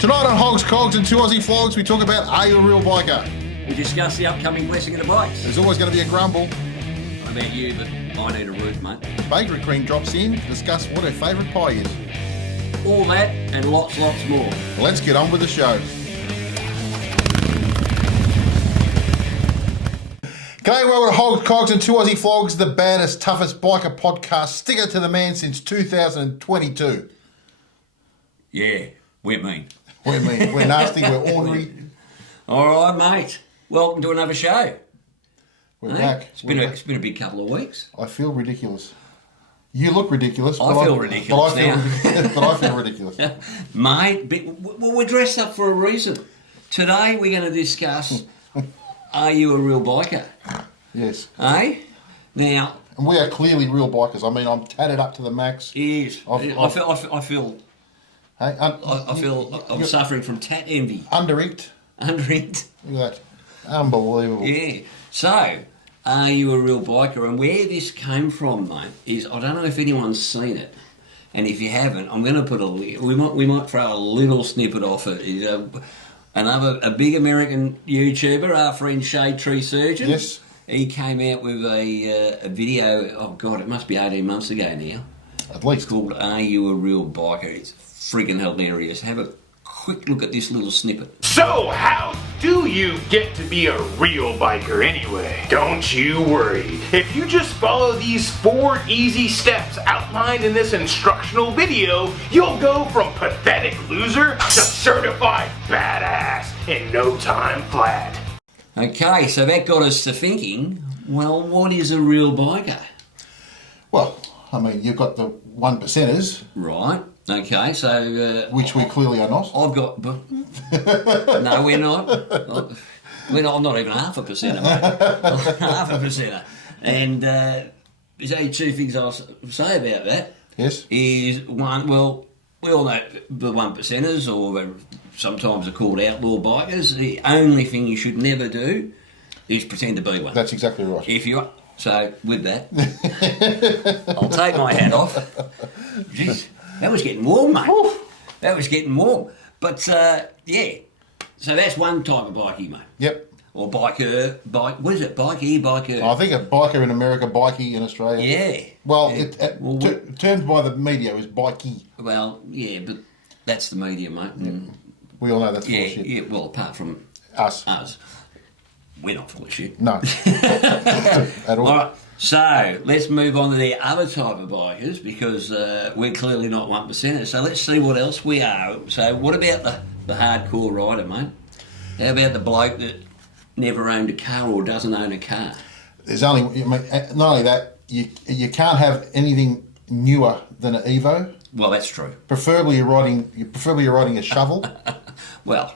Tonight on Hogs, Cogs and two Aussie Flogs, we talk about Are You a Real Biker? We discuss the upcoming blessing of the bikes. There's always going to be a grumble. I don't know about you, but I need a root, mate. Bakery Queen drops in to discuss what her favourite pie is. All that and lots more. Let's get on with the show. G'day, welcome to Hogs, Cogs and two Aussie Flogs, the baddest, toughest biker podcast, sticker to the man since 2022. Yeah, we're mean. We're mean, we're nasty, we're ornery. All right, mate. Welcome to another show. We're back. It's been a big couple of weeks. I feel ridiculous. You look ridiculous. I feel ridiculous now. But I feel ridiculous. Mate, well, we're dressed up for a reason. Today we're going to discuss, are you a real biker? Yes. Eh? Now... And we are clearly real bikers. I mean, I'm tatted up to the max. Yes. I feel I'm suffering from tat envy. Underinked. Underinked. Look at that. Unbelievable. Yeah. So, are you a real biker? And where this came from, mate, is I don't know if anyone's seen it. And if you haven't, I'm going to put we might throw a little snippet off it. Is a big American YouTuber, our friend Shade Tree Surgeon. Yes. He came out with a video, oh God, it must be 18 months ago now. At least. It's called Are You a Real Biker? It's friggin' hilarious. Have a quick look at this little snippet. So, how do you get to be a real biker anyway? Don't you worry. If you just follow these 4 easy steps outlined in this instructional video, you'll go from pathetic loser to certified badass in no time flat. Okay, so that got us to thinking, well, what is a real biker? Well, I mean, you've got the 1%ers. Right. Okay, so... which we clearly are not. I've got... No, we're not. I'm not even half a percenter, mate. Half a percenter. And there's only 2 things I'll say about that. Yes. Is one, well, we all know the 1%ers, or sometimes are called outlaw bikers. The only thing you should never do is pretend to be one. That's exactly right. If you... So, with that, I'll take my hat off. Jeez, that was getting warm, mate. Oof. That was getting warm. But, yeah. So that's one type of bikey, mate. Yep. Or biker, what is it? Bikey, biker? I think a biker in America, bikey in Australia. Yeah. Well, Yeah. termed by the media is bikey. Well, yeah, but that's the media, mate. And We all know that's bullshit. yeah, well, apart from Us. we're not full of shit. No. At all. All right, so let's move on to the other type of bikers, because we're clearly not 1%ers. So let's see what else we are. So what about the hardcore rider, mate? How about the bloke that never owned a car or doesn't own a car? There's only, I mean, not only that, you can't have anything newer than an Evo. Well, that's true. Preferably you're riding a shovel. Well,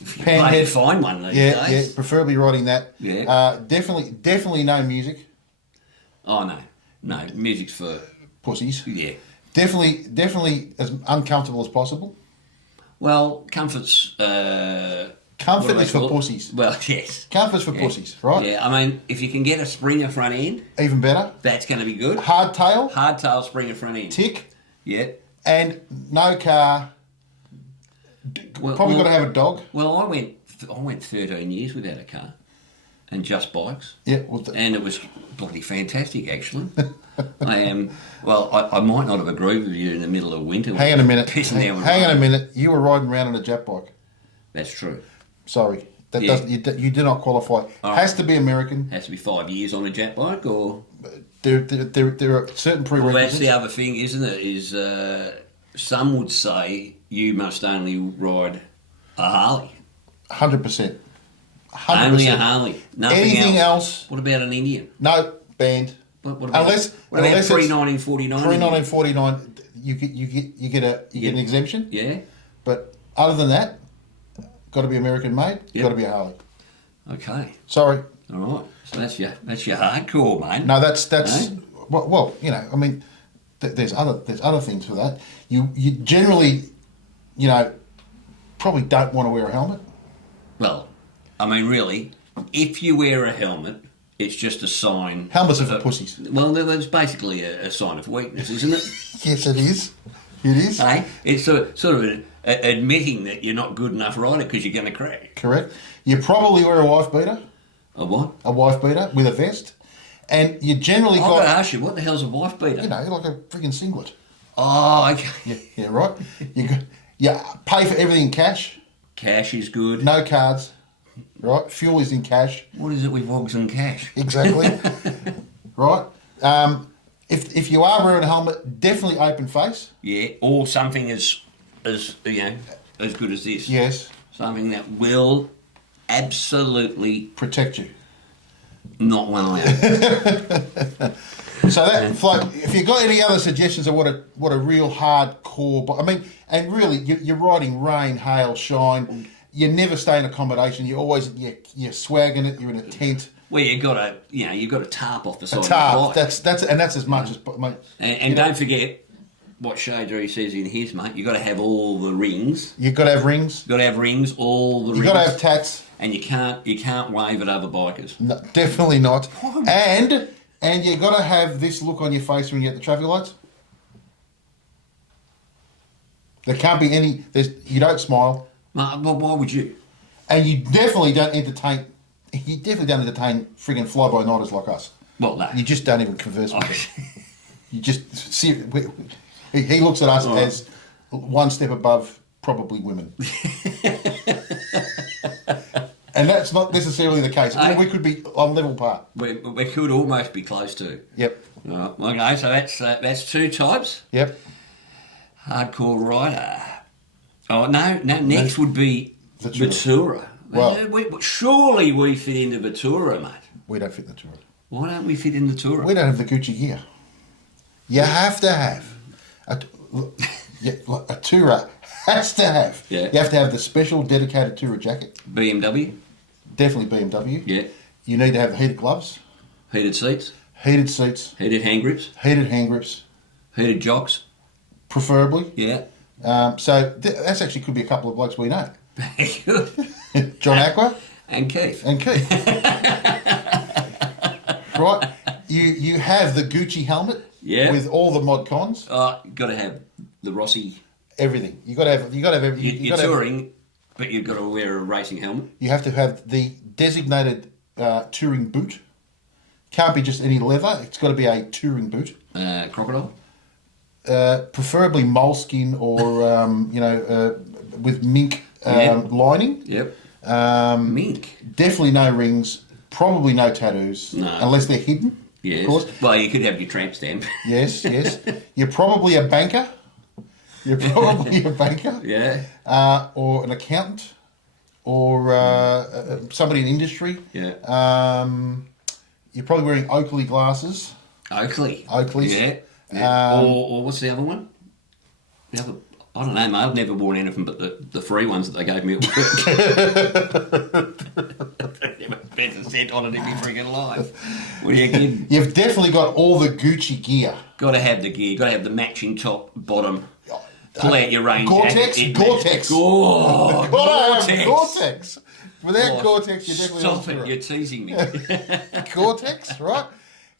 if you Panhead. find one these Yeah, days. preferably riding that. Yeah. Definitely no music. Oh, no, music's for... Pussies. Yeah. Definitely as uncomfortable as possible. Well, comfort's... Comfort is for pussies. Well, yes. Comfort's for pussies, right? Yeah, I mean, if you can get a Springer front end, Even better. that's going to be good. Hardtail, Hardtail Springer front end. tick, Yeah. and no car. Probably got to have a dog. Well, I went 13 years without a car, and just bikes. Yeah. And it was bloody fantastic, actually. I might not have agreed with you in the middle of winter. Hang on a minute. Pissing down with Hang on a rain. minute. You were riding around on a jet bike. That's true. Sorry. That Yeah. doesn't. You do not qualify. Has to be American. Has to be 5 years on a jet bike, or... There are certain Well, prerequisites. that's the other thing, isn't it? Is some would say you must only ride a Harley. 100%. Only a Harley. Nothing Anything else. else? What about an Indian? No, banned. What about Unless pre-1949? Pre-1949, you get an exemption. Yeah. But other than that, got to be American made. Yep. Got to be a Harley. Okay. Sorry. All right. So that's your hardcore, mate. No, that's Eh? well, you know, I mean, there's other things for that. You generally, you know, probably don't want to wear a helmet. Well, I mean, really, if you wear a helmet, it's just a sign. Helmets are for pussies. Well, that's basically a sign of weakness, isn't it? Yes, it is. It is. Hey, it's sort of admitting that you're not good enough rider because you're going to crash. Correct. You probably wear a wife beater. A what? A wife beater with a vest. And you generally I've got to ask you, what the hell's a wife beater? You know, like a freaking singlet. Oh, okay. Yeah, right. You pay for everything in cash. Cash is good. No cards. Right. Fuel is in cash. What is it with Hogs and cash? Exactly. Right. If you are wearing a helmet, definitely open face. Yeah, or something as you know, as good as this. Yes. Something that will absolutely Protect you. not one eye. So that float. If you got any other suggestions of what a real hardcore, I mean, and really you're riding rain, hail, shine. You never stay in accommodation. You always you're swagging it. You're in a tent. Well, you've got a tarp off the side A of the tarp. bike. That's as much as. Mate, And don't forget what H.O.G says in his, mate. You've got to have all the rings. You've got to have rings. You've got to have rings, all the rings. You've got to have tats. And you can't wave at other bikers. No, definitely not. And you got to have this look on your face when you're at the traffic lights. There can't be any. You don't smile. Well, why would you? And you definitely don't entertain. You definitely don't entertain friggin' fly-by-nighters like us. Well, no. You just don't even converse with them. You just see. He looks at us as one step above probably women. And that's not necessarily the case. We could be on level par. We could almost be close to. Yep. Okay, so that's two types. Yep. Hardcore rider. Oh no! Next would be Vitura. Well, surely we fit into Vitura, mate. We don't fit in the Tourer. Why don't we fit in the Tourer? We don't have the Gucci gear. You have to have a Tourer. Has to have. Yeah. You have to have the special dedicated Tourer jacket. BMW. Definitely BMW. Yeah. You need to have the heated gloves. Heated seats. Heated seats. Heated hand grips. Heated hand grips. Heated jocks. Preferably. Yeah. So that's actually could be a couple of blokes we know. Very good. John Aqua. And Keith. Right. You have the Gucci helmet. Yeah. With all the mod cons. Got to have the Rossi. Everything. You got to have everything. You're touring, but you've got to wear a racing helmet. You have to have the designated touring boot. Can't be just any leather. It's got to be a touring boot. Crocodile. Preferably moleskin or with mink lining. Yep. Mink. Definitely no rings. Probably no tattoos. No. Unless they're hidden. Yes. Of course. Well, you could have your tramp stamp. Yes. You're probably a banker. You're probably a banker. Yeah. Or an accountant. Or somebody in industry. Yeah. You're probably wearing Oakley glasses. Oakleys. Yeah. Or what's the other one? The other, I don't know, mate. I've never worn anything but the free ones that they gave me at work. Never spent a cent on it in my freaking life. What are you kidding? You've definitely got all the Gucci gear. Got to have the gear. Got to have the matching top, bottom. Pull out your range. Gore-Tex. Gore-Tex. Gore-Tex. Without Gore-Tex, you're definitely Stop it! You're teasing me. Gore-Tex, right?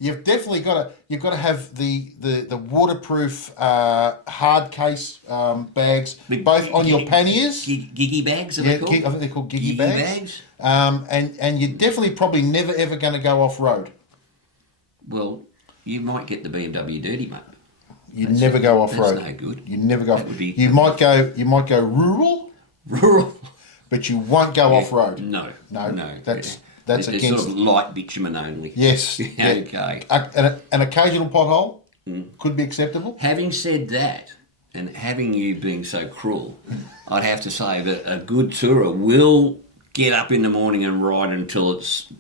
You've definitely got to have the waterproof hard case bags, both on your panniers. Giggy bags, are they called? I think they're called giggy bags. And you're definitely probably never ever going to go off road. Well, you might get the BMW dirty, mate. You never go off road. That's no good. You never go. You might go rural, but you won't go off road. No. That's it's against sort of light bitumen only. Yes. Okay. An occasional pothole could be acceptable. Having said that, and having you being so cruel, I'd have to say that a good tourer will get up in the morning and ride until it's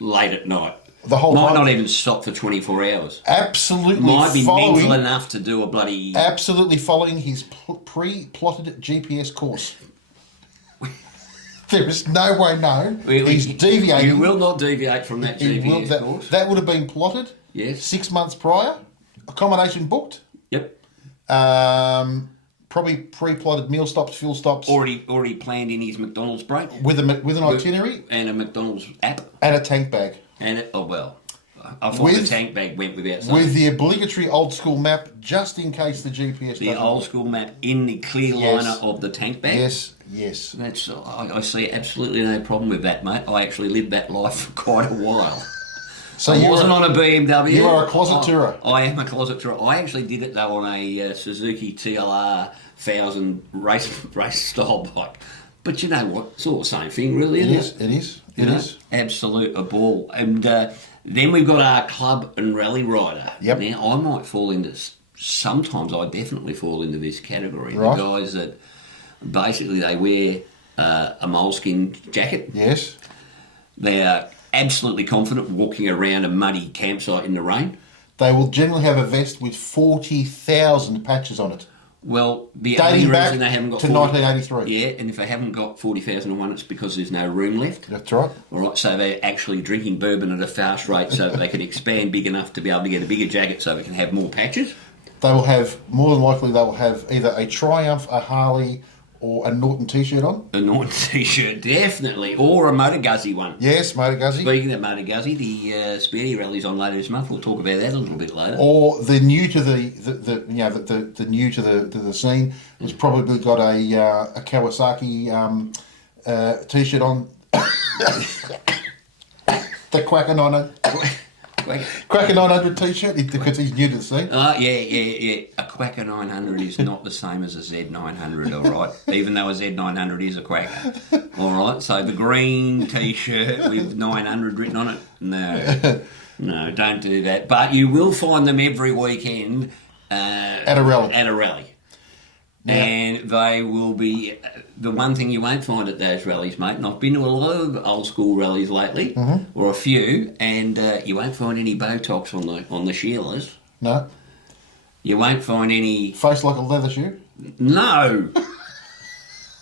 late at night. The whole might time. not even stop for 24 hours. Absolutely. Might be mental enough to do a bloody... Absolutely following his pre-plotted GPS course. There is no way known. He's deviating. You will not deviate from that GPS course. That would have been plotted. Yes. 6 months prior. Accommodation booked. Yep. Probably pre-plotted meal stops, fuel stops. Already planned in his McDonald's break. With an itinerary. And a McDonald's app. And a tank bag. And I thought the tank bag went without saying. With the obligatory old school map, just in case the GPS. The old school map in the clear liner of the tank bag. Yes. That's I see absolutely no problem with that, mate. I actually lived that life for quite a while. So I wasn't on a BMW. You are a closet tourer. I am a closet tourer. I actually did it though on a Suzuki TLR 1000 race style bike. But you know what? It's all the same thing, really, isn't it? It is. Absolute a ball. And then we've got our club and rally rider. Yep. Now, I might fall into, sometimes I definitely fall into this category. Right. The guys that basically they wear a moleskin jacket. Yes. They are absolutely confident walking around a muddy campsite in the rain. They will generally have a vest with 40,000 patches on it. Well, the Dating only back reason they haven't got to 1983. Yeah, and if they haven't got 40,001, it's because there's no room left. That's right. All right, so they're actually drinking bourbon at a fast rate so that they can expand big enough to be able to get a bigger jacket so they can have more patches. They will have, more than likely, they will have either a Triumph, a Harley, or a Norton t-shirt on. A Norton t-shirt, definitely, or a Motor Guzzi one. Yes, Motor Guzzi. Speaking of Motor Guzzi, the Speedy Rallies on later this month. We'll talk about that a little bit later. Or the new to the new to the scene has probably got a Kawasaki t-shirt on. The Quacker 900. Quacker 900 t-shirt because he's new to the scene. Yeah. A Quacker 900 is not the same as a Z900, all right? Even though a Z900 is a Quacker, all right? So the green t-shirt with 900 written on it, no, don't do that. But you will find them every weekend at a rally. Yeah. And they will be the one thing you won't find at those rallies, mate. And I've been to a lot of old school rallies lately, or a few, and you won't find any Botox on the Sheilas. No. You won't find any Face like a leather shoe. No.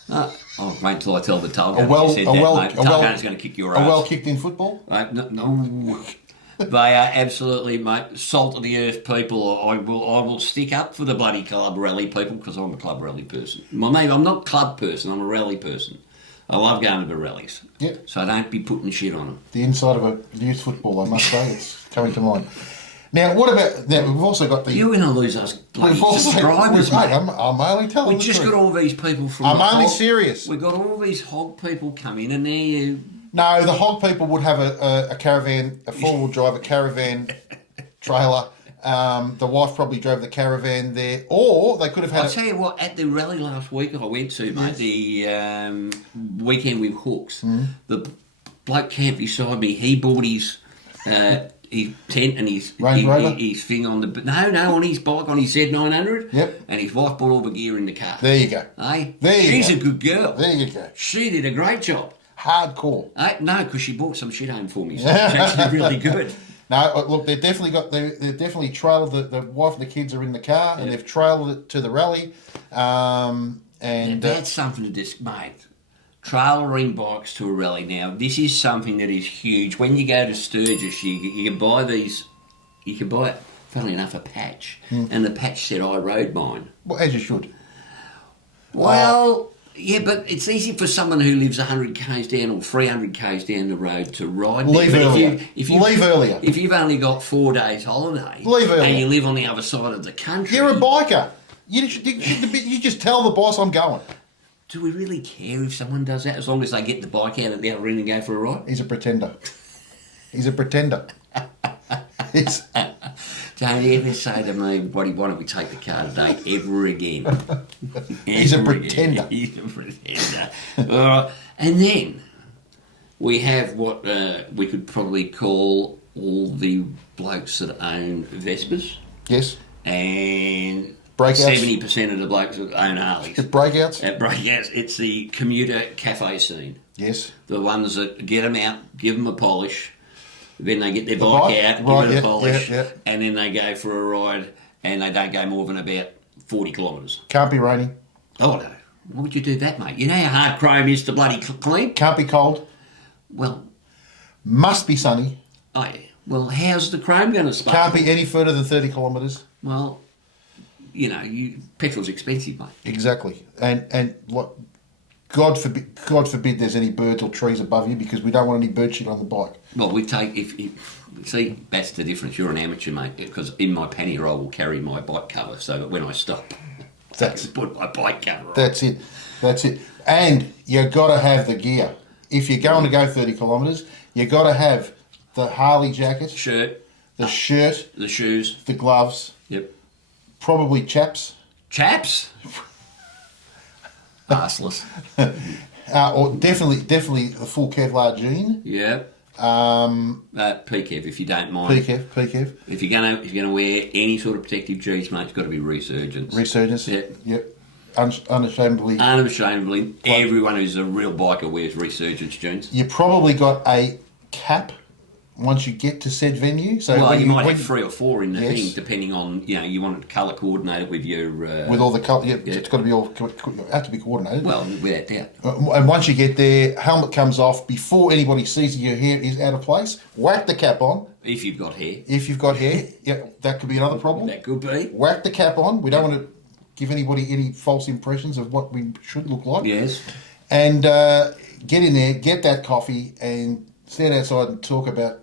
Oh, wait till I tell the Talgo. Talgo's going to kick your ass. A well kicked in football. No. They are absolutely, mate, salt of the earth people. I will stick up for the bloody club rally people because I'm a club rally person. Well, maybe I'm not a club person, I'm a rally person. I love going to the rallies. Yep. So don't be putting shit on them. The inside of a youth football, I must say, it's coming to mind. Now, what about, we've also got the... You're going to lose us bloody subscribers, mate. I'm only telling We've just got all these people from... I'm only serious. We've got all these hog people come in and they're... No, the hog people would have a caravan, a four-wheel drive, a caravan trailer. The wife probably drove the caravan there, or they could have had... I'll tell you what, at the rally last week I went to, mate, the weekend with Hooks, the bloke camped beside me, he bought his tent and his thing on the... No, on his bike, on his Z900. Yep. And his wife bought all the gear in the car. There you go. Hey? She's a good girl. There you go. She did a great job. Hardcore. No, because she bought some shit home for me, so it's actually really good. No, look, they've definitely trailed the wife and the kids are in the car, and they've trailed it to the rally. And that's something to just, mate. Trailering bikes to a rally now. This is something that is huge. When you go to Sturgis, you can buy these. You can buy, funnily enough, a patch, and the patch said I rode mine. Well, as you should. Well. Yeah, but it's easy for someone who lives 100 k's down or 300 k's down the road to ride. Leave earlier. Leave earlier. If you've only got 4 days holiday, leave earlier. And you live on the other side of the country, you're a biker. You just tell the boss I'm going. Do we really care if someone does that as long as they get the bike out at the other end and go for a ride? He's a pretender. He's a pretender. Don't ever say to me, Whitey, why don't we take the car today ever again? He's a pretender. He's a pretender. All right. And then we have what we could probably call all the blokes that own Vespas. Yes. And breakouts. 70% of the blokes that own Harleys. At breakouts? At breakouts. It's the commuter cafe scene. Yes. The ones that get them out, give them a polish, then they get their bike out, give it a polish, and then they go for a ride, and they don't go more than about 40 kilometres. Can't be raining. Oh, no. Why would you do that, mate? You know how hard chrome is to bloody clean? Can't be cold. Well... Must be sunny. Oh, yeah. Well, how's the chrome going to sparkle? Can't be any further than 30 kilometres. Well, you know, petrol's expensive, mate. Exactly. And what... God forbid there's any birds or trees above you, because we don't want any bird shit on the bike. Well, we take see, that's the difference. You're an amateur, mate, because in my pannier I will carry my bike cover, so that when I stop, I can put my bike cover on. That's it. And you got to have the gear. If you're going to go 30 kilometres, you got to have the Harley jacket, the shirt, the shoes, the gloves. Yep. Probably chaps. Chaps. Arseless. Or definitely the full Kevlar jean. Yep. PKev, if you don't mind. PKev. If you're gonna wear any sort of protective jeans, mate, it's got to be Resurgence. Resurgence. Yep. Unashamedly, everyone who's a real biker wears Resurgence jeans. You probably got a cap once you get to said venue. So well, you might have 3 or 4 in the thing, depending on, you want it colour coordinated with your... with all the colour, it's got to be have to be coordinated. Well, without doubt. And once you get there, helmet comes off. Before anybody sees your hair is out of place, whack the cap on. If you've got hair. Yeah, that could be another problem. That could be. Whack the cap on. We don't want to give anybody any false impressions of what we should look like. Yes. And get in there, get that coffee, and stand outside and talk about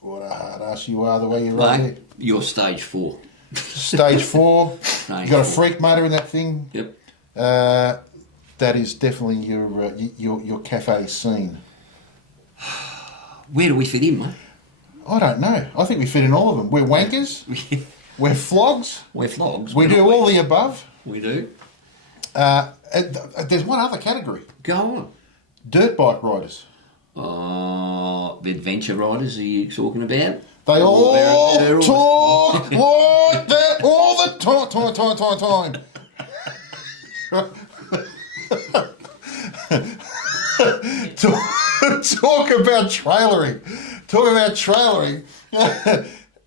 what a hard ass you are, the way you're right there. You're stage 4. Stage 4. You got a freak motor in that thing. Yep. That is definitely your cafe scene. Where do we fit in, mate? I don't know. I think we fit in all of them. We're wankers. We're flogs. We're flogs. We do all the above. We do. There's one other category. Go on. Dirt bike riders. The adventure riders are you talking about? They all talk like that all the time. Talk about trailering.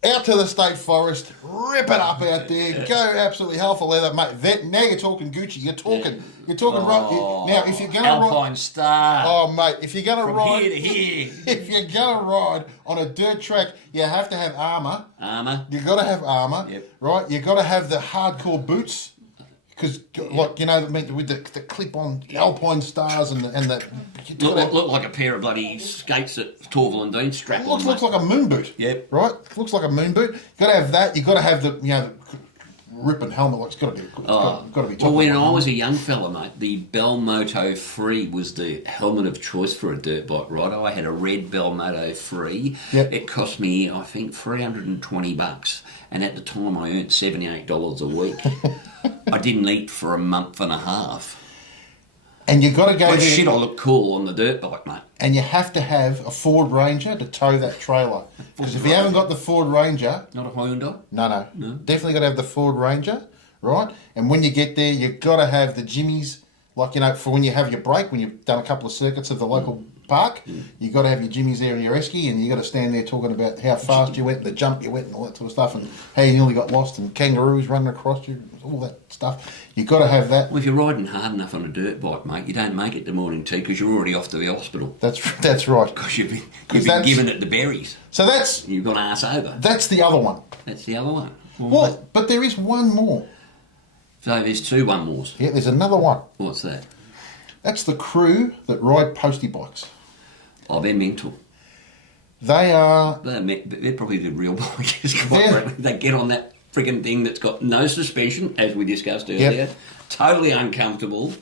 Out to the state forest, rip it up out there, go absolutely hell for leather, mate. Now you're talking Gucci. You're talking right now. If you're gonna Alpine Star. Oh, mate, if you're gonna ride here to here, if you're gonna ride on a dirt track, you have to have armour. You got to have armour, yep. Right? You got to have the hardcore boots. Because, like, with the clip-on Alpine Stars and the look like a pair of bloody skates at Torval and Dean strapped on. Looks like a moon boot. Yep. Right? Looks like a moon boot. You got to have that. You got to have the ripping helmet. Like, it's got to be. Got to be. Well, when I was a young fella, mate, the Bell Moto 3 was the helmet of choice for a dirt bike rider. I had a red Bell Moto 3. Yep. It cost me, I think, $320, and at the time I earned $78 a week. I didn't eat for a month and a half. And you got to go but there. Shit, I look cool on the dirt bike, mate. And you have to have a Ford Ranger to tow that trailer. Because if you haven't got the Ford Ranger... Not a Honda? No. Definitely got to have the Ford Ranger, right? And when you get there, you've got to have the jimmies, like, for when you have your break, when you've done a couple of circuits of the local park, you've got to have your jimmies there and your esky, and you've got to stand there talking about how fast you went, the jump you went, and all that sort of stuff, and how you nearly got lost, and kangaroos running across you, all that stuff. You've got to have that. Well, if you're riding hard enough on a dirt bike, mate, you don't make it to morning tea because you're already off to the hospital. That's right. Because you've been giving it the berries. So that's... You've gone arse over. That's the other one. That's the other one. Well, but there is one more. So there's one more. Yeah, there's another one. What's that? That's the crew that ride Posty Bikes. Oh, they're mental. They're probably the real bikers. They get on that frigging thing that's got no suspension, as we discussed earlier. Yep. Totally uncomfortable.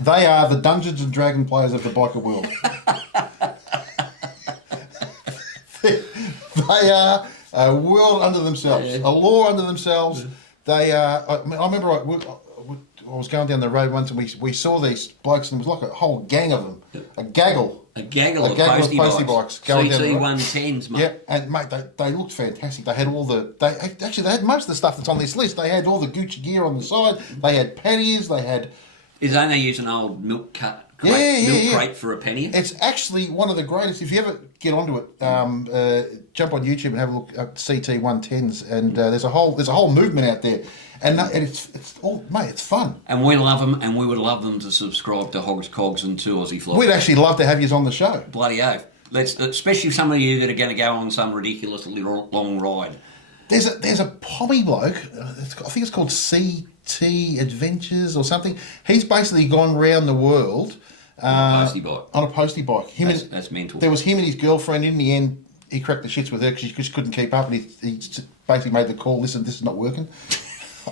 They are the Dungeons and Dragons players of the biker world. They are a world unto themselves, a law unto themselves. They are. I remember I was going down the road once and we saw these blokes, and it was like a whole gang of them, a gaggle of Posty bikes going down the road. CT110s, mate. Yeah, and mate, they looked fantastic. They had all they had most of the stuff that's on this list. They had all the Gucci gear on the side. They had panniers. They had. Is they use an old milk crate for a penny? It's actually one of the greatest. If you ever get onto it, jump on YouTube and have a look at CT110s, and there's a whole movement out there, and it's fun. And we love them, and we would love them to subscribe to Hogs, Cogs, and 2 Aussie Flogs. We'd actually love to have you on the show. Bloody oath! Especially some of you that are going to go on some ridiculous little long ride. There's a pommy bloke. I think it's called CT Adventures or something. He's basically gone round the world On a postie bike. On a postie bike. That's mental. There was him and his girlfriend. In the end, he cracked the shits with her because she just couldn't keep up, and he basically made the call, listen, this is not working.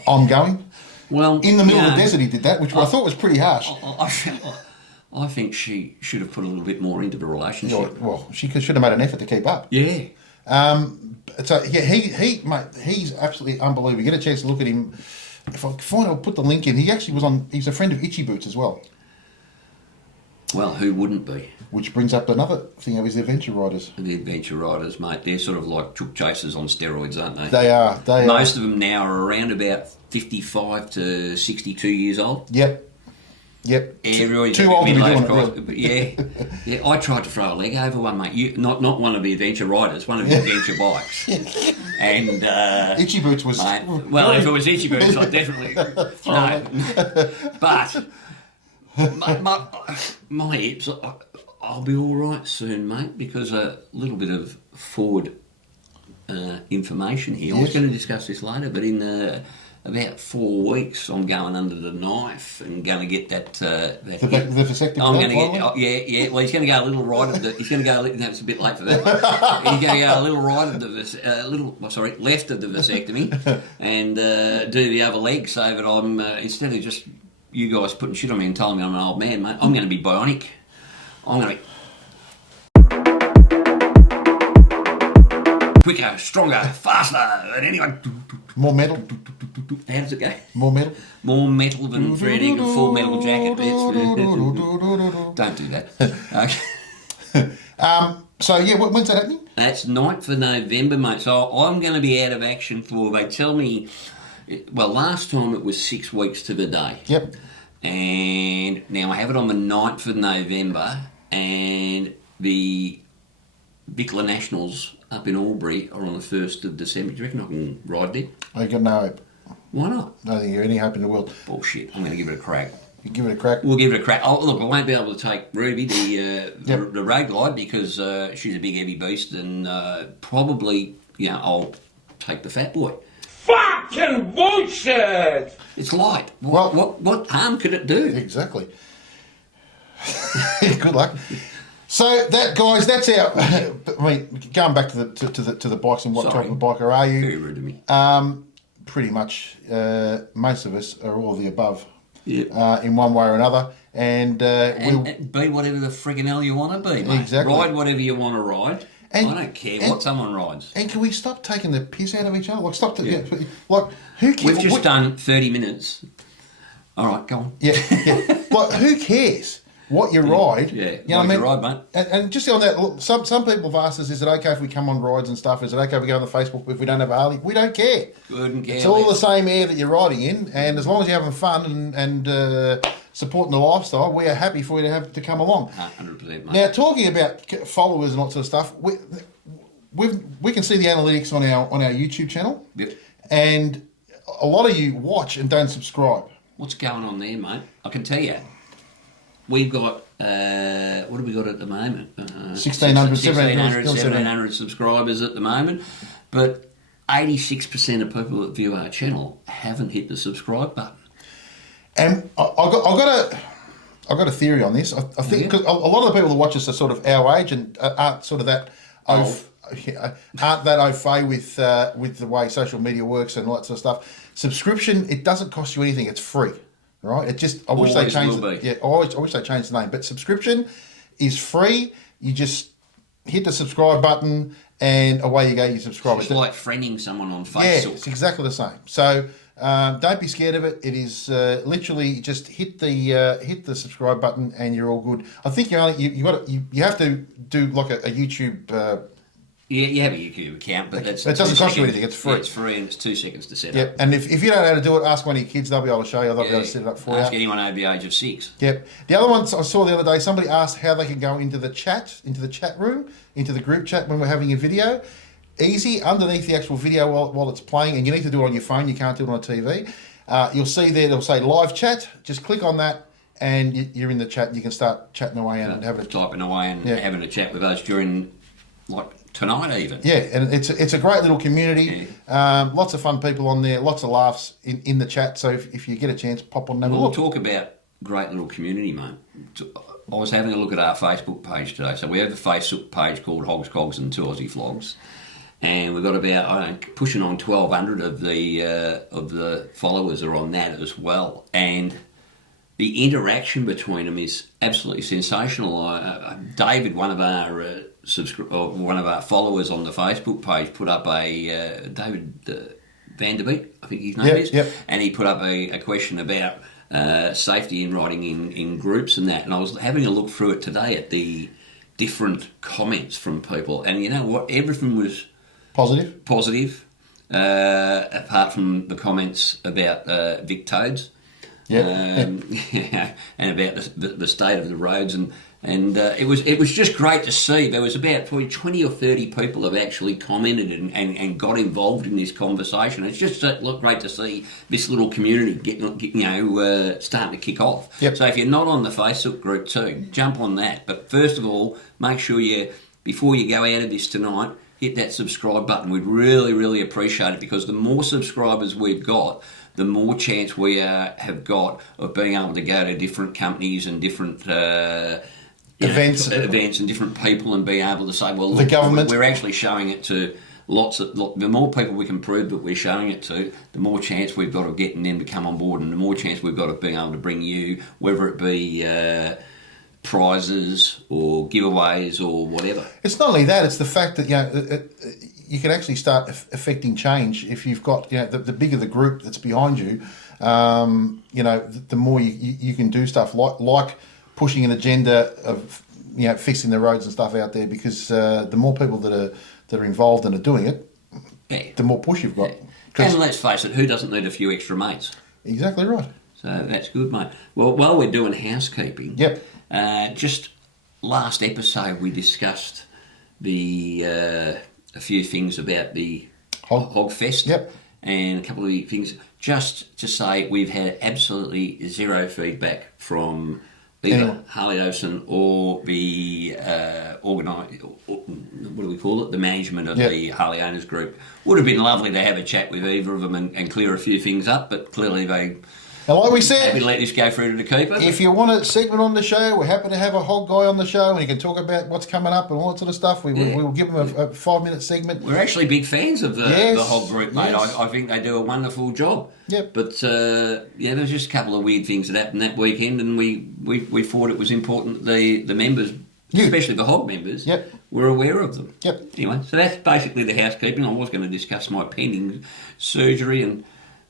I'm going. Well, in the middle of the desert he did that, which I thought was pretty harsh. I think she should have put a little bit more into the relationship. Well, she should have made an effort to keep up. Yeah. So yeah, mate, he's absolutely unbelievable. You get a chance to look at him. If I find, I'll put the link in. He actually was on. He's a friend of Itchy Boots as well. Well, who wouldn't be? Which brings up another thing of his adventure riders. The adventure riders, mate, they're sort of like chook chasers on steroids, aren't they? They are. Most of them now are around about 55 to 62 years old. Yep. Everybody's too old to be doing it. Really. But yeah. I tried to throw a leg over one, mate. Not one of the adventure riders, one of the adventure bikes. And Itchy Boots was. Mate, well, if it was Itchy Boots, I definitely no. But my hips, I'll be all right soon, mate, because a little bit of forward information here. Yes. I was going to discuss this later, but in about 4 weeks, I'm going under the knife and going to get that. The vasectomy. I'm going to get. Yeah. Well, he's going to go a little right at the. He's going to go. No, it's a bit late for that. He's going to go a little right of the left of the vasectomy, and do the other leg so that I'm instead of just you guys putting shit on me and telling me I'm an old man, mate. I'm going to be bionic. I'm going to be quicker, stronger, faster, and anyway. More metal. How does it go? More metal. More metal than threading a full metal jacket. Don't do that. Okay. So yeah, when's that happening? That's 9th of November, mate. So I'm going to be out of action for, they tell me, well, last time it was 6 weeks to the day. Yep. And now I have it on the 9th of November, and the Bickler Nationals up in Albury are on the 1st of December. Do you reckon I can ride there? I got no hope. Why not? I don't think you're any hope in the world. Bullshit. I'm going to give it a crack. You give it a crack. We'll give it a crack. Oh, look, I won't be able to take Ruby, the road glide, because she's a big heavy beast, and probably, I'll take the fat boy. Fucking bullshit! It's light. Well, what harm could it do? Exactly. Good luck. So that, guys, that's our. I mean, going back to the bikes and what type of biker are you? Very rude to me. Pretty much, most of us are all of the above. Yeah. In one way or another, and we'll be whatever the friggin' hell you want to be, mate. Exactly. Ride whatever you want to ride. And, I don't care what someone rides. And can we stop taking the piss out of each other? Like, stop. Like, who cares? We've just done 30 minutes. All right, go on. Yeah. Like, who cares what you ride? Yeah, you know what I mean? You ride, mate. And just on that, look, some people have asked us, is it okay if we come on rides and stuff? Is it okay if we go on the Facebook if we don't have a Harley? We don't care. Couldn't care. It's all the same air that you're riding in, and as long as you're having fun and supporting the lifestyle, we are happy for you to come along. 100%, mate. Now, talking about followers and all that sort of stuff, we can see the analytics on our YouTube channel. Yep. And a lot of you watch and don't subscribe. What's going on there, mate? I can tell you. We've got, what have we got at the moment? 1,600, 1,700 subscribers at the moment. But 86% of people that view our channel haven't hit the subscribe button. And I've got a theory on this. I think because a lot of the people that watch us are sort of our age and aren't sort of that aren't that au fait with the way social media works and all that sort of stuff. Subscription, it doesn't cost you anything. It's free, right? It just I wish they changed I wish they changed the name. But subscription is free. You just hit the subscribe button and away you go. You subscribe. It's like friending someone on Facebook. Yeah, it's exactly the same. So don't be scared of it. It is literally just hit the subscribe button and you're all good. I think you have to do like a YouTube. You have a YouTube account, but it doesn't cost you anything. It's free. Yeah, it's free and it's 2 seconds to set up. Yep. And if you don't know how to do it, ask one of your kids. They'll be able to show you. They'll be able to set it up for you. Ask anyone over the age of 6. Yep. The other one I saw the other day, somebody asked how they can go into the chat room, into the group chat when we're having a video. Easy, underneath the actual video while it's playing, and you need to do it on your phone. You can't do it on a TV. You'll see there, they'll say live chat. Just click on that, and you're in the chat. And you can start chatting away and having typing away and having a chat with us during, like, tonight even. Yeah, and it's a great little community. Yeah. Lots of fun people on there, lots of laughs in the chat. So if you get a chance, pop on and have a look. We'll talk about great little community, mate. I was having a look at our Facebook page today. So we have a Facebook page called Hogs, Cogs and 2 Aussie Flogs. And we've got about pushing on 1,200 of the followers are on that as well. And the interaction between them is absolutely sensational. David, one of our followers on the Facebook page, put up David Van Der Beek, I think his name is, and he put up a question about safety in riding in groups and that. And I was having a look through it today at the different comments from people, and you know what? Everything was positive, apart from the comments about Vic Toads. And about the state of the roads, and it was just great to see. There was about probably 20 or 30 people have actually commented and got involved in this conversation. It's just great to see this little community starting to kick off. So if you're not on the Facebook group too, jump on that. But first of all, make sure before you go out of this tonight, hit that subscribe button. We'd really, really appreciate it, because the more subscribers we've got, the more chance we have got of being able to go to different companies and different events and different people, and be able to say, well, look, the government, we're actually showing it to the more people we can prove that we're showing it to, the more chance we've got of getting them to come on board, and the more chance we've got of being able to bring you, whether it be prizes or giveaways or whatever. It's not only that; it's the fact that you can actually start affecting change if you've got the bigger the group that's behind you. The more you can do stuff like pushing an agenda of fixing the roads and stuff out there, because the more people that are involved and are doing it, the more push you've got. And let's face it, who doesn't need a few extra mates? Exactly right. So that's good, mate. Well, while we're doing housekeeping, just last episode we discussed a few things about the Hog Fest, and a couple of things. Just to say, we've had absolutely zero feedback from either Harley Davidson or the the management of the Harley Owners Group. Would have been lovely to have a chat with either of them and clear a few things up, but clearly they. And like we said, happy to let this go through to the keeper. If you want a segment on the show, we're happy to have a hog guy on the show, and he can talk about what's coming up and all that sort of stuff. We will give him a 5-minute segment. We're actually big fans of the hog group, mate. I think they do a wonderful job. But there's just a couple of weird things that happened that weekend, and we thought it was important that the members, especially the hog members, were aware of them. Anyway, so that's basically the housekeeping. I was going to discuss my pending surgery and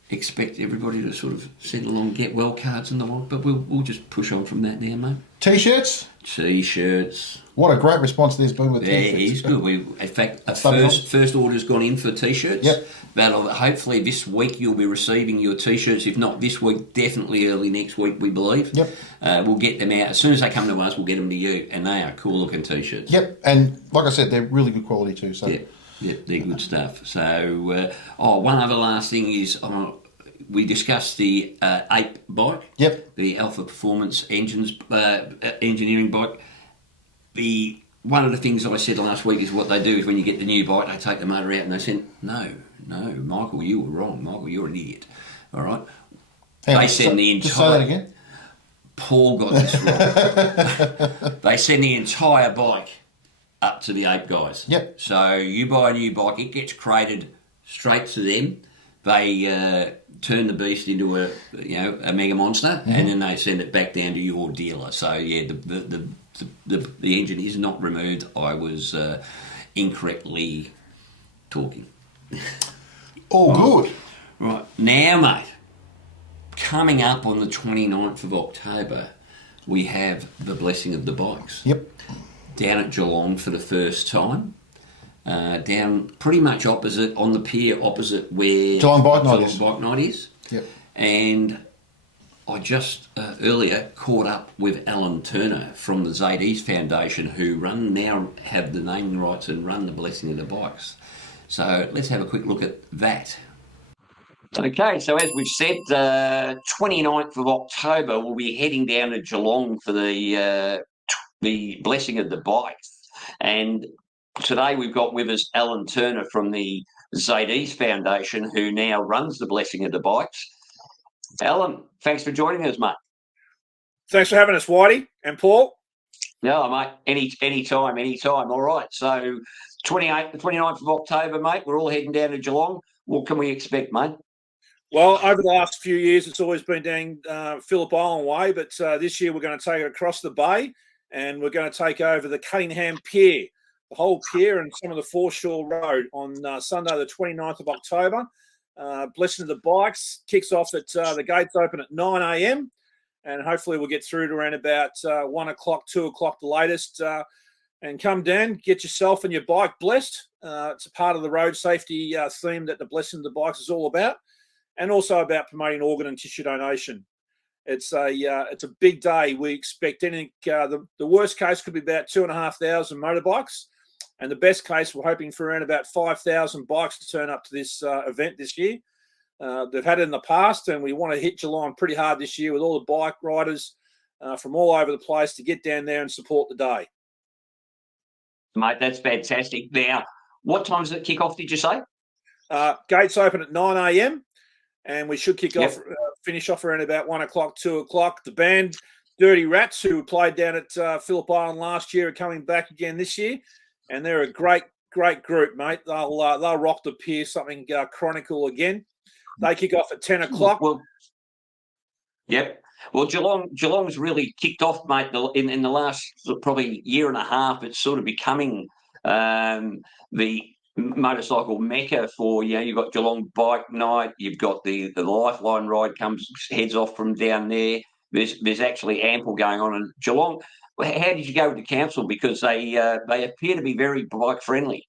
expect everybody to sort of send along get well cards and the like, but we'll just push on from that now, mate. T-shirts. What a great response there's been with T-shirts. Yeah, it is good. In fact, first order's gone in for T-shirts. That'll hopefully this week you'll be receiving your T-shirts. If not this week, definitely early next week, we believe. We'll get them out as soon as they come to us. We'll get them to you, and they are cool looking T-shirts. And like I said, they're really good quality too. So. They're good stuff. So, one other last thing is we discussed the Ape bike, the Alpha Performance engineering bike. One of the things I said last week is what they do is when you get the new bike, they take the motor out and they said, no, Michael, you were wrong. Michael, you're an idiot. All right? They send the entire... Just say that again. Paul got this wrong. They send the entire bike up to the Ape guys. So you buy a new bike, it gets crated straight to them. They turn the beast into a mega monster, and then they send it back down to your dealer. So the engine is not removed. I was incorrectly talking. All good. Right now, mate. Coming up on the 29th of October, we have the Blessing of the Bikes. Down at Geelong for the first time. Down pretty much opposite, on the pier opposite where Geelong Bike Night is. And I just earlier caught up with Allan Turner from the Ries Foundation, who now have the naming rights and run the Blessing of the Bikes. So let's have a quick look at that. Okay, so as we've said, 29th of October, we'll be heading down to Geelong for the Blessing of the Bikes. And today we've got with us Allan Turner from the Ries Foundation, who now runs the Blessing of the Bikes. Allan, thanks for joining us, mate. Thanks for having us, Whitey and Paul. No, mate, anytime. All right. So 28th, the 29th of October, mate, we're all heading down to Geelong. What can we expect, mate? Well, over the last few years, it's always been down Phillip Island way, but this year we're going to take it across the bay, and we're going to take over the Cunningham Pier, the whole pier and some of the Foreshore Road on Sunday, the 29th of October. Blessing of the Bikes kicks off at the gates open at 9 a.m. and hopefully we'll get through to around about 1 o'clock, 2 o'clock the latest. And come down, get yourself and your bike blessed. It's a part of the road safety theme that the Blessing of the Bikes is all about, and also about promoting organ and tissue donation. It's a big day. We expect anything. The worst case could be about 2,500 motorbikes, and the best case we're hoping for around about 5,000 bikes to turn up to this event this year. They've had it in the past, and we want to hit Geelong pretty hard this year with all the bike riders from all over the place to get down there and support the day. Mate, that's fantastic. Now, what time does it kick off, did you say? Gates open at 9 a.m. and we should finish off around about 1 o'clock, 2 o'clock. The band Dirty Rats, who played down at Phillip Island last year, are coming back again this year, and they're a great group, mate. They'll rock the pier, something chronicle again. They kick off at 10 o'clock. Well, yep. Well, Geelong's really kicked off, mate, in the last probably year and a half. It's sort of becoming the motorcycle mecca for, you've got Geelong Bike Night, you've got the Lifeline ride heads off from down there. There's actually ample going on in Geelong. How did you go with the council? Because they appear to be very bike friendly.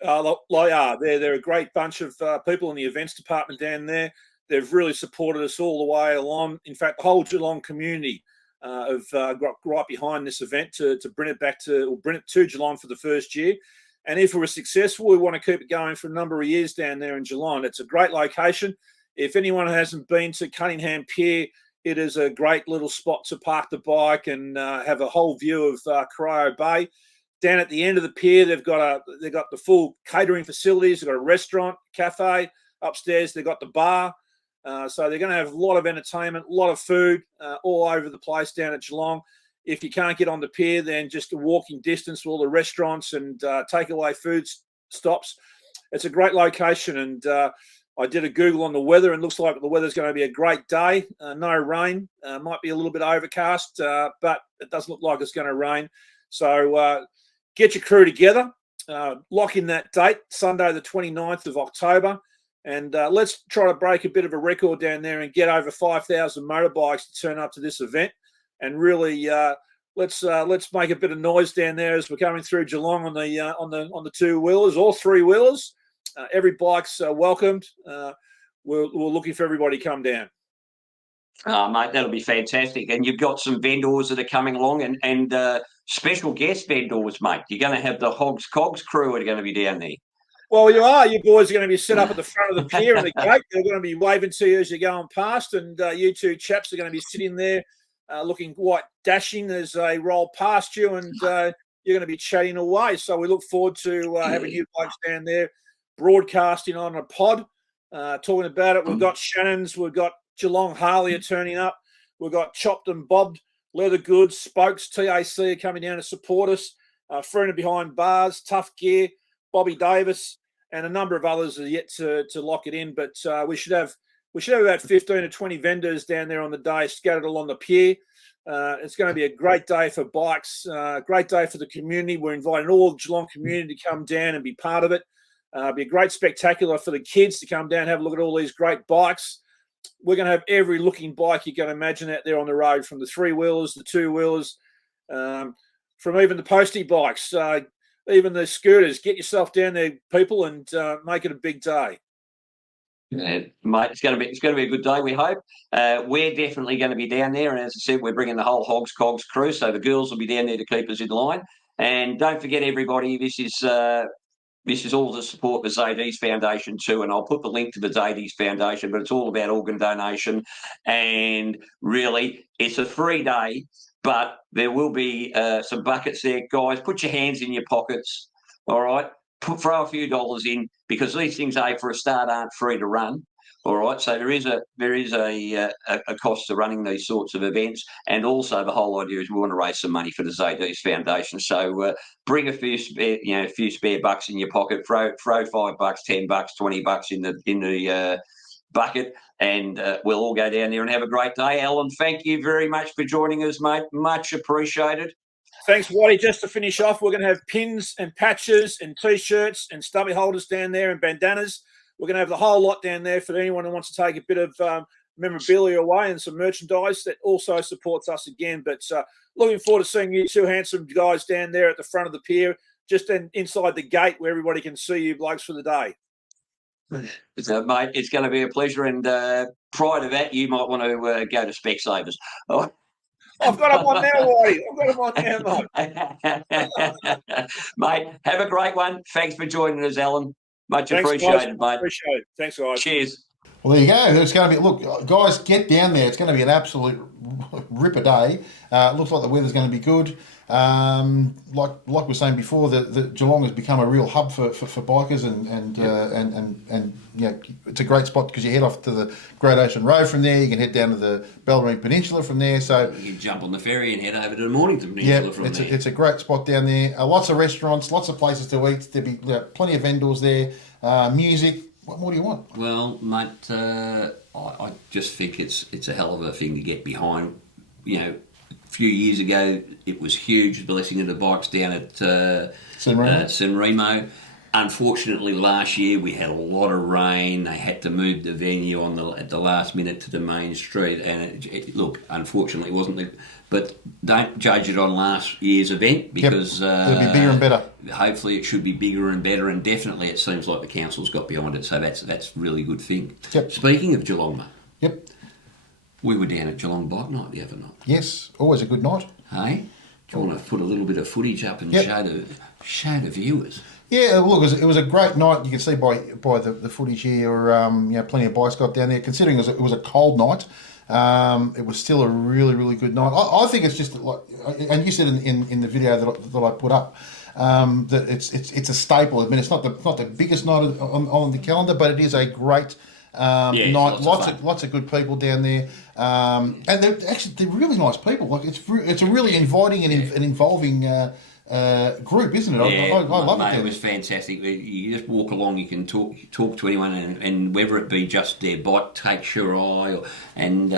They are. They're a great bunch of people in the events department down there. They've really supported us all the way along. In fact, the whole Geelong community have got right behind this event to bring it to Geelong for the first year. And if we're successful, we want to keep it going for a number of years down there in Geelong. It's a great location. If anyone hasn't been to Cunningham Pier, it is a great little spot to park the bike and have a whole view of Corio Bay. Down at the end of the pier, they've got the full catering facilities. They've got a restaurant, cafe. Upstairs, they've got the bar. So they're going to have a lot of entertainment, a lot of food all over the place down at Geelong. If you can't get on the pier, then just a walking distance to all the restaurants and takeaway food stops. It's a great location, and I did a Google on the weather, and it looks like the weather's going to be a great day. No rain. Might be a little bit overcast, but it doesn't look like it's going to rain. So get your crew together, lock in that date, Sunday the 29th of October, and let's try to break a bit of a record down there and get over 5,000 motorbikes to turn up to this event. And really, let's make a bit of noise down there as we're coming through Geelong on the two wheelers or three wheelers. Every bike's welcomed. We're looking for everybody to come down. Oh, mate, that'll be fantastic. And you've got some vendors that are coming along and special guest vendors, mate. You're going to have the Hogs Cogs crew are going to be down there. Well, you are. You boys are going to be set up at the front of the pier and the gate. They're going to be waving to you as you're going past, and you two chaps are going to be sitting there looking quite dashing as they roll past you, and you're going to be chatting away. So we look forward to having you blokes down there broadcasting on a pod, talking about it. We've got Shannon's, we've got Geelong Harley are turning up, we've got Chopped and Bobbed, Leather Goods, Spokes, TAC are coming down to support us, Freena Behind Bars, Tough Gear, Bobby Davis, and a number of others are yet to lock it in. But we should have about 15 to 20 vendors down there on the day scattered along the pier. It's going to be a great day for bikes, great day for the community. We're inviting all the Geelong community to come down and be part of it. It'll be a great spectacular for the kids to come down and have a look at all these great bikes. We're going to have every looking bike you can imagine out there on the road, from the three-wheelers, the two-wheelers, from even the Posty Bikes, even the scooters. Get yourself down there, people, and make it a big day. Yeah, mate, it's going to be a good day, we hope. We're definitely going to be down there, and as I said, we're bringing the whole Hogs Cogs crew, so the girls will be down there to keep us in line. And don't forget, everybody, this is all to support the Zadie's Foundation too, and I'll put the link to the Zadie's Foundation, but it's all about organ donation. And really, it's a free day, but there will be some buckets there. Guys, put your hands in your pockets, all right? Throw a few dollars in, because these things, for a start, aren't free to run. All right, so there is a cost to running these sorts of events, and also the whole idea is we want to raise some money for the ZD's Foundation. So bring a few spare bucks in your pocket, throw $5, $10, $20 in the bucket, and we'll all go down there and have a great day. Allan, thank you very much for joining us, mate. Much appreciated. Thanks, Whitey. Just to finish off, we're going to have pins and patches and T-shirts and stubby holders down there and bandanas. We're going to have the whole lot down there for anyone who wants to take a bit of memorabilia away and some merchandise that also supports us again. But looking forward to seeing you two handsome guys down there at the front of the pier, just inside the gate where everybody can see you blokes for the day. So, mate, it's going to be a pleasure. And prior to that, you might want to go to Specsavers. Oh. I've got them on now, Whitey. I've got them on now, mate. Mate, have a great one. Thanks for joining us, Allan. Much appreciated, mate. Appreciate it. Thanks, guys. Cheers. Well, there you go. There's going to be, look, guys, get down there. It's going to be an absolute ripper day. Looks like the weather's going to be good. Like we were saying before, the Geelong has become a real hub for bikers, and you know, it's a great spot because you head off to the Great Ocean Road from there. You can head down to the Bellarine Peninsula from there. So you can jump on the ferry and head over to the Mornington Peninsula from there. It's a great spot down there. Lots of restaurants, lots of places to eat. There'll be plenty of vendors there. Music. What more do you want? Well, mate, I just think it's a hell of a thing to get behind. You know, a few years ago, it was huge, blessing of the bikes down at San Remo. Unfortunately, last year we had a lot of rain. They had to move the venue at the last minute to the main street, and look, unfortunately, it wasn't. But don't judge it on last year's event because it'll be bigger and better. Hopefully, it should be bigger and better, and definitely, it seems like the council's got behind it. So that's a really good thing. Yep. Speaking of Geelong, mate. Yep. We were down at Geelong Bike Night the other night. Yes, always a good night. Hey, do you want to put a little bit of footage up and show the viewers? Yeah, look, it was a great night. You can see by the footage here, plenty of bikes got down there. Considering it was a cold night, it was still a really, really good night. I think it's just like, and you said in the video that I put up, that it's a staple. I mean, it's not the biggest night on the calendar, but it is a great night. Lots of good people down there, and they're really nice people. Like it's a really inviting and involving group, isn't it? I love it. It was fantastic. You just walk along, you can talk to anyone, and whether it be just their bike takes your eye, and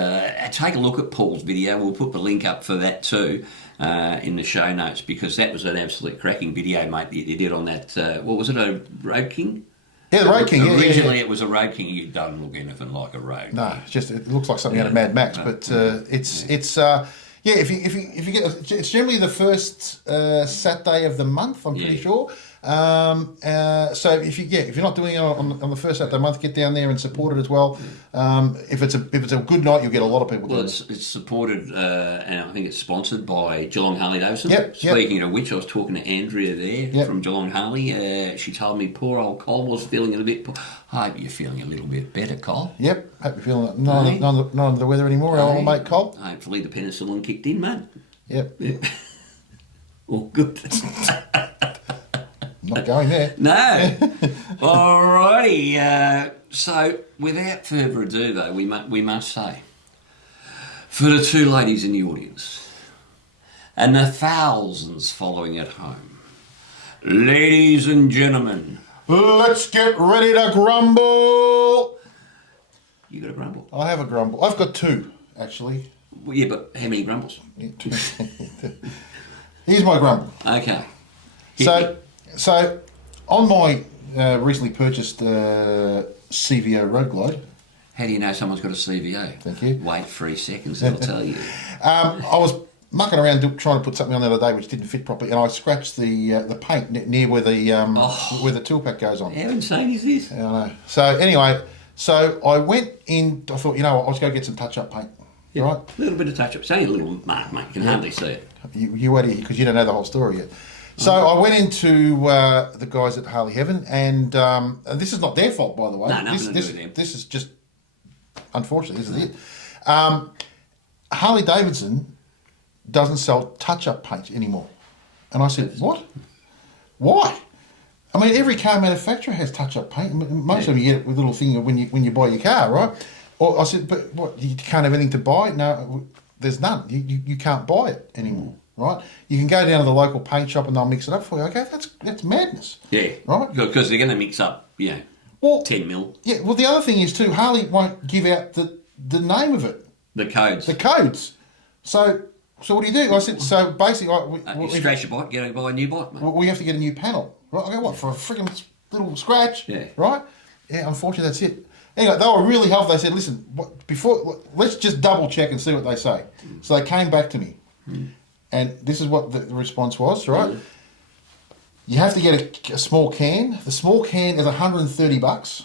take a look at Paul's video. We'll put the link up for that too in the show notes, because that was an absolute cracking video, mate, that you did on that. What was it, a Road King? Yeah, the Road King. Originally, it was a Road King. It doesn't look anything like a Road. No, it looks like something out of Mad Max, but it's. Yeah, if you get, it's generally the first Saturday of the month. I'm pretty sure. So if you're not doing it on the first Saturday of the month, get down there and support it as well. If it's a good night, you'll get a lot of people. Well, it's supported, and I think it's sponsored by Geelong Harley Davidson. Yep. Speaking of which, I was talking to Andrea there from Geelong Harley. She told me poor old Cole was feeling a little bit. I hope you're feeling a little bit better, Cole. Yep. Hope you're feeling not under the weather anymore, our old mate Cole. Hopefully the penicillin kicked in, mate. Yep. All good. Not going there. No. Alrighty. So, without further ado, though, we must say, for the two ladies in the audience and the thousands following at home, ladies and gentlemen, let's get ready to grumble. You got a grumble? I have a grumble. I've got two, actually. Well, yeah, but how many grumbles? Yeah, two. Here's my grumble. Okay. So on my recently purchased CVO Road Glide. How do you know someone's got a CVO? Thank you. Wait 3 seconds, they'll tell you. I was mucking around trying to put something on the other day which didn't fit properly, and I scratched the paint near where the tool pack goes on. How insane is this? I know. So anyway, I went in. I thought, I was going to get some touch-up paint. Yeah, right? A little bit of touch-up. It's only a little mark, mate. You can hardly see it. You wait here because you don't know the whole story yet. So I went into the guys at Harley Heaven, and this is not their fault, by the way. No, nothing to do with them. This is just, unfortunately, this is it. Harley Davidson doesn't sell touch-up paint anymore. And I said, what? Why? I mean, every car manufacturer has touch-up paint. Most of them you get a little thing when you buy your car, right? Or I said, but what? You can't have anything to buy? No, there's none. You can't buy it anymore, right? You can go down to the local paint shop and they'll mix it up for you. Okay, that's madness. Yeah, right. Because they're going to mix up, 10 mil. Yeah. Well, the other thing is too, Harley won't give out the name of it. The codes. The codes. So what do you do? I said, so basically, you scratch your bike, you buy a new bike, mate. we have to get a new panel. Right? I go, what, for a freaking little scratch? Yeah. Right? Yeah, unfortunately, that's it. Anyway, they were really helpful. They said, listen, let's just double check and see what they say. So they came back to me. And this is what the response was, right? You have to get a small can. The small can is $130.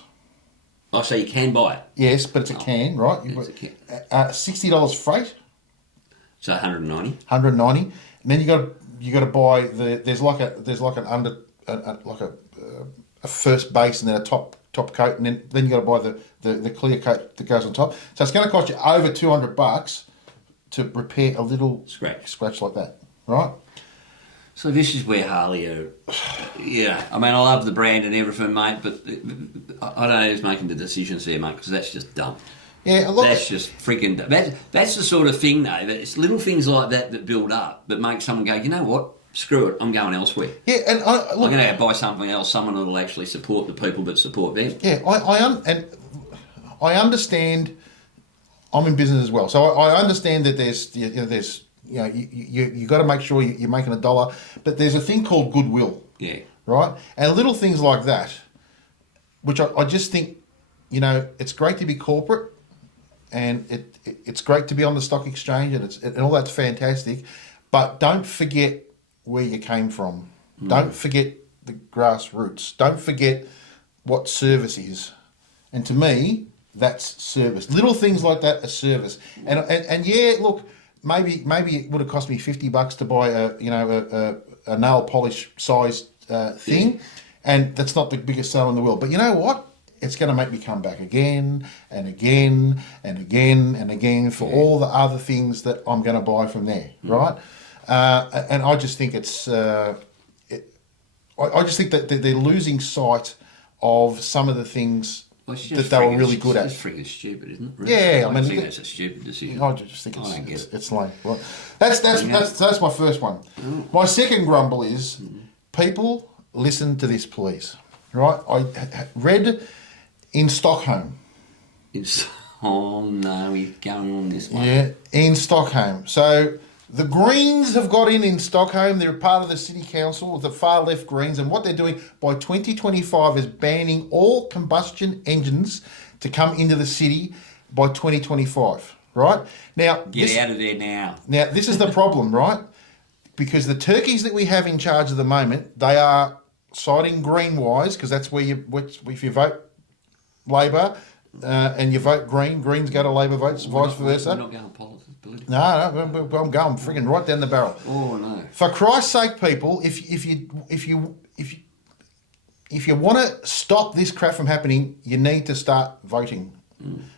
Oh, so you can buy it? Yes, but it's a can, right? It's a can. $60 freight. So $190. $190. And then you got to buy there's like a first base and then a top coat, and then you got to buy the clear coat that goes on top. So it's going to cost you over $200 to repair a little scratch like that, right? So this is where Harley are, I mean, I love the brand and everything, mate, but I don't know who's making the decisions there, mate, because that's just dumb. Yeah, look, that's just freaking dumb. That's the sort of thing, though, that it's little things like that build up that make someone go, you know what, screw it, I'm going elsewhere. Yeah, and I'm going to buy something else, someone that will actually support the people that support them. Yeah, I understand. I'm in business as well, so I understand that there's you got to make sure you're making a dollar, but there's a thing called Goodwill. Yeah. Right, and little things like that, which I just think, it's great to be corporate, and it's great to be on the stock exchange, and all that's fantastic, but don't forget where you came from. Don't forget the grassroots. Don't forget what service is. And to me, that's service. Little things like that are service. And yeah, look, maybe it would have cost me $50 to buy a nail polish sized thing, and that's not the biggest sale in the world. But you know what? It's going to make me come back again and again and again and again for all the other things that I'm going to buy from there, right? And I just think I just think that they're losing sight of some of the things that they were really good at. It's freaking stupid, isn't it? Really? Yeah, I think that's a stupid decision. I just think it's lame. Well, that's my first one. My second grumble is people listen to this, please. Right? I read in Stockholm. Oh no, we're going on this one. Yeah, in Stockholm. So the Greens have got in Stockholm. They're part of the city council, the far left Greens, and what they're doing by 2025 is banning all combustion engines to come into the city by 2025. Right? Now, get out of there now. Now, this is the problem, right? Because the turkeys that we have in charge at the moment, they are siding green-wise, because that's where if you vote Labor and you vote Green, Greens go to Labor votes, vice versa. We're not going politics. No, I'm going frigging right down the barrel. Oh no! For Christ's sake, people, if you want to stop this crap from happening, you need to start voting,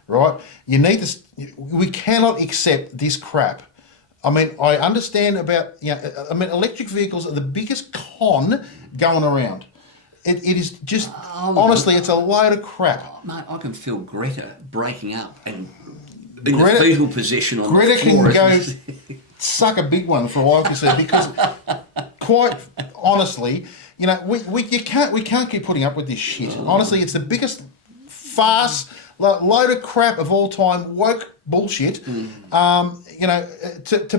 right? You need to. We cannot accept this crap. I mean, I understand about electric vehicles are the biggest con going around. It is just honestly, it's a load of crap. Mate, I can feel Greta breaking up and in the fetal position on Greta the floor. can go suck a big one for a while, because quite honestly, we can't keep putting up with this shit. Honestly, it's the biggest farce, load of crap of all time, woke bullshit. To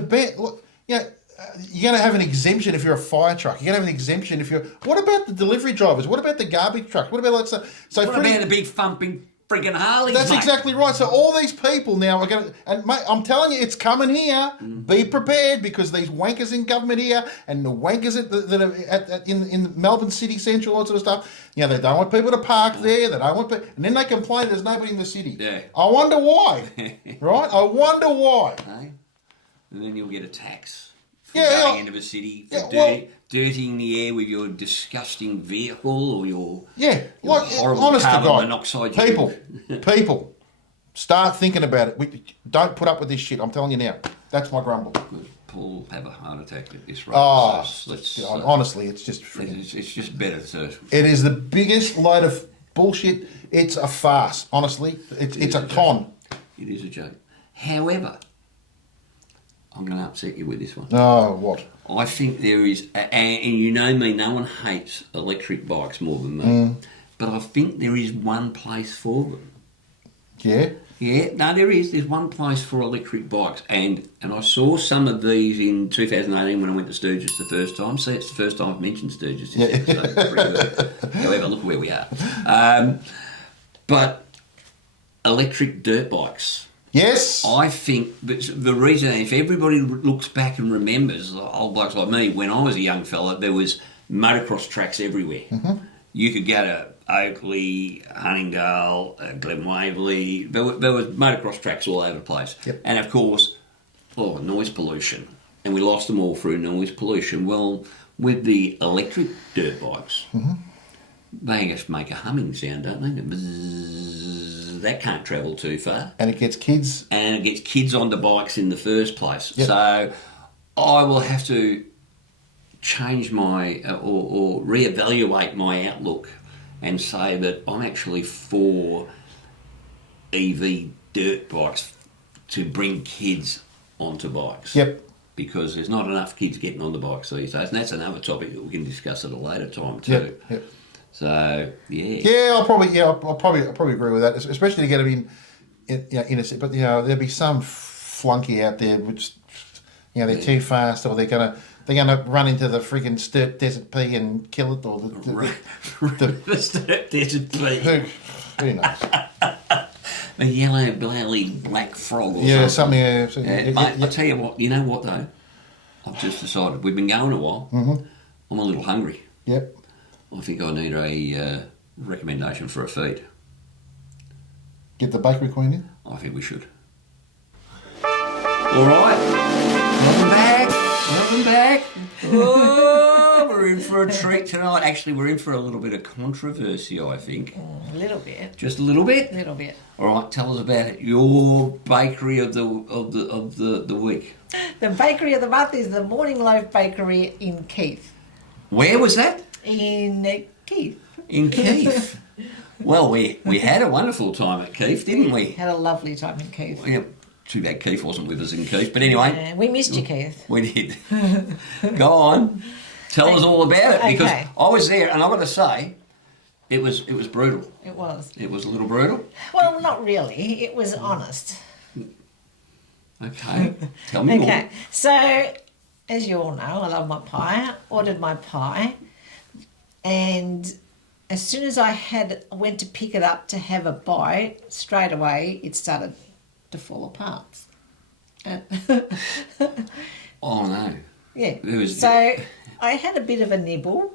bet, look, you're going to have an exemption if you're a fire truck. You're going to have an exemption if you're... What about the delivery drivers? What about the garbage trucks? What about what about the big thumping freaking Harleys, That's exactly right. So all these people now are going to... And mate, I'm telling you, it's coming here. Be prepared, because these wankers in government here and the wankers that are in Melbourne City Central, all that sort of stuff, they don't want people to park there. They don't want people... And then they complain there's nobody in the city. Yeah. I wonder why. Right? I wonder why. Okay. And then you'll get a tax. Going into a city for dirtying the air with your disgusting vehicle or your horrible honest to carbon God, monoxide. People, start thinking about it. Don't put up with this shit. I'm telling you now. That's my grumble. Good. Paul will have a heart attack at this rate. Oh, so let's, honestly, it's just freaking... It's just better to... It is the biggest load of bullshit. It's a farce, honestly. It's a con. It is a joke. However, I'm going to upset you with this one. Oh, what? I think there is, and you know me, no one hates electric bikes more than me, but I think there is one place for them. Yeah? Yeah, no, there is. There's one place for electric bikes, and I saw some of these in 2018 when I went to Sturgis the first time. See, it's the first time I've mentioned Sturgis this episode. Pretty good. However, look where we are. But electric dirt bikes. Yes. I think the reason, if everybody looks back and remembers, old blokes like me, when I was a young fella, there was motocross tracks everywhere. You could go to Oakley, Huntingdale, Glen Waverley. There was motocross tracks all over the place. Yep. And of course, noise pollution. And we lost them all through noise pollution. Well, with the electric dirt bikes, they just make a humming sound, don't they? Bzzz, that can't travel too far. And it gets kids. And it gets kids onto bikes in the first place. Yep. So I will have to change my, or reevaluate my outlook and say that I'm actually for EV dirt bikes to bring kids onto bikes. Yep. Because there's not enough kids getting on the bikes these days. And that's another topic that we can discuss at a later time too. Yep. So, yeah. Yeah, I'll probably agree with that, especially to get them in a... But, there'll be some flunky out there which, they're too fast, or they're gonna run into the freaking Sturt Desert Pea and kill it, or the Sturt Desert Pea. Who knows? A yellow, belly, black frog or something. Mate, I tell you what, you know what though? I've just decided, we've been going a while. I'm a little hungry. Yep. I think I need a recommendation for a feed. Get the bakery queen in? I think we should. All right. Welcome back. Oh, we're in for a treat tonight. Actually, we're in for a little bit of controversy, I think. A little bit. Just a little bit? A little bit. All right, tell us about it. Your bakery of the week. The bakery of the month is the Morning Loaf Bakery in Keith. Where was that? In Keith. In Keith. Well, we had a wonderful time at Keith, didn't we? Had a lovely time in Keith. Yeah. Too bad Keith wasn't with us in Keith. But anyway. Yeah, we missed you, Keith. We did. Go on. Tell us all about it. Because Okay. I was there and I've got to say, it was brutal. It was. It was a little brutal. Well, not really. It was honest. Okay. Tell me more. Okay. So, as you all know, I love my pie. Ordered my pie. And as soon as I went to pick it up to have a bite, straight away it started to fall apart. Oh no. Yeah. Was... So I had a bit of a nibble.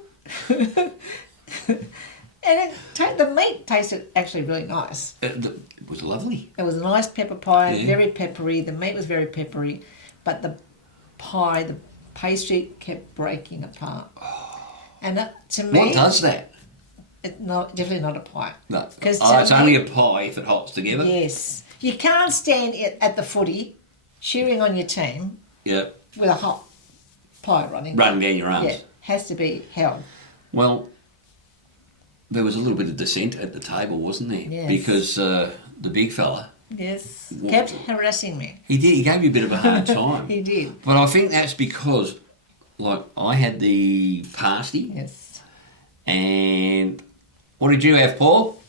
And the meat tasted actually really nice. It was lovely. It was a nice pepper pie, Yeah. very peppery. The meat was very peppery, but the pie, the pastry kept breaking apart. And to me... What does that? It's definitely not a pie. No. Because It's only a pie if it holds together. Yes. You can't stand at the footy cheering on your team Yep. with a hot pie running Running down your arms. Yeah, has to be held. Well, there was a little bit of dissent at the table, wasn't there? Yes. Because the big fella, Yes. What? Kept harassing me. he did. He gave you a bit of a hard time. He did. But I think that's because, like, I had the pasty, Yes. and what did you have, Paul?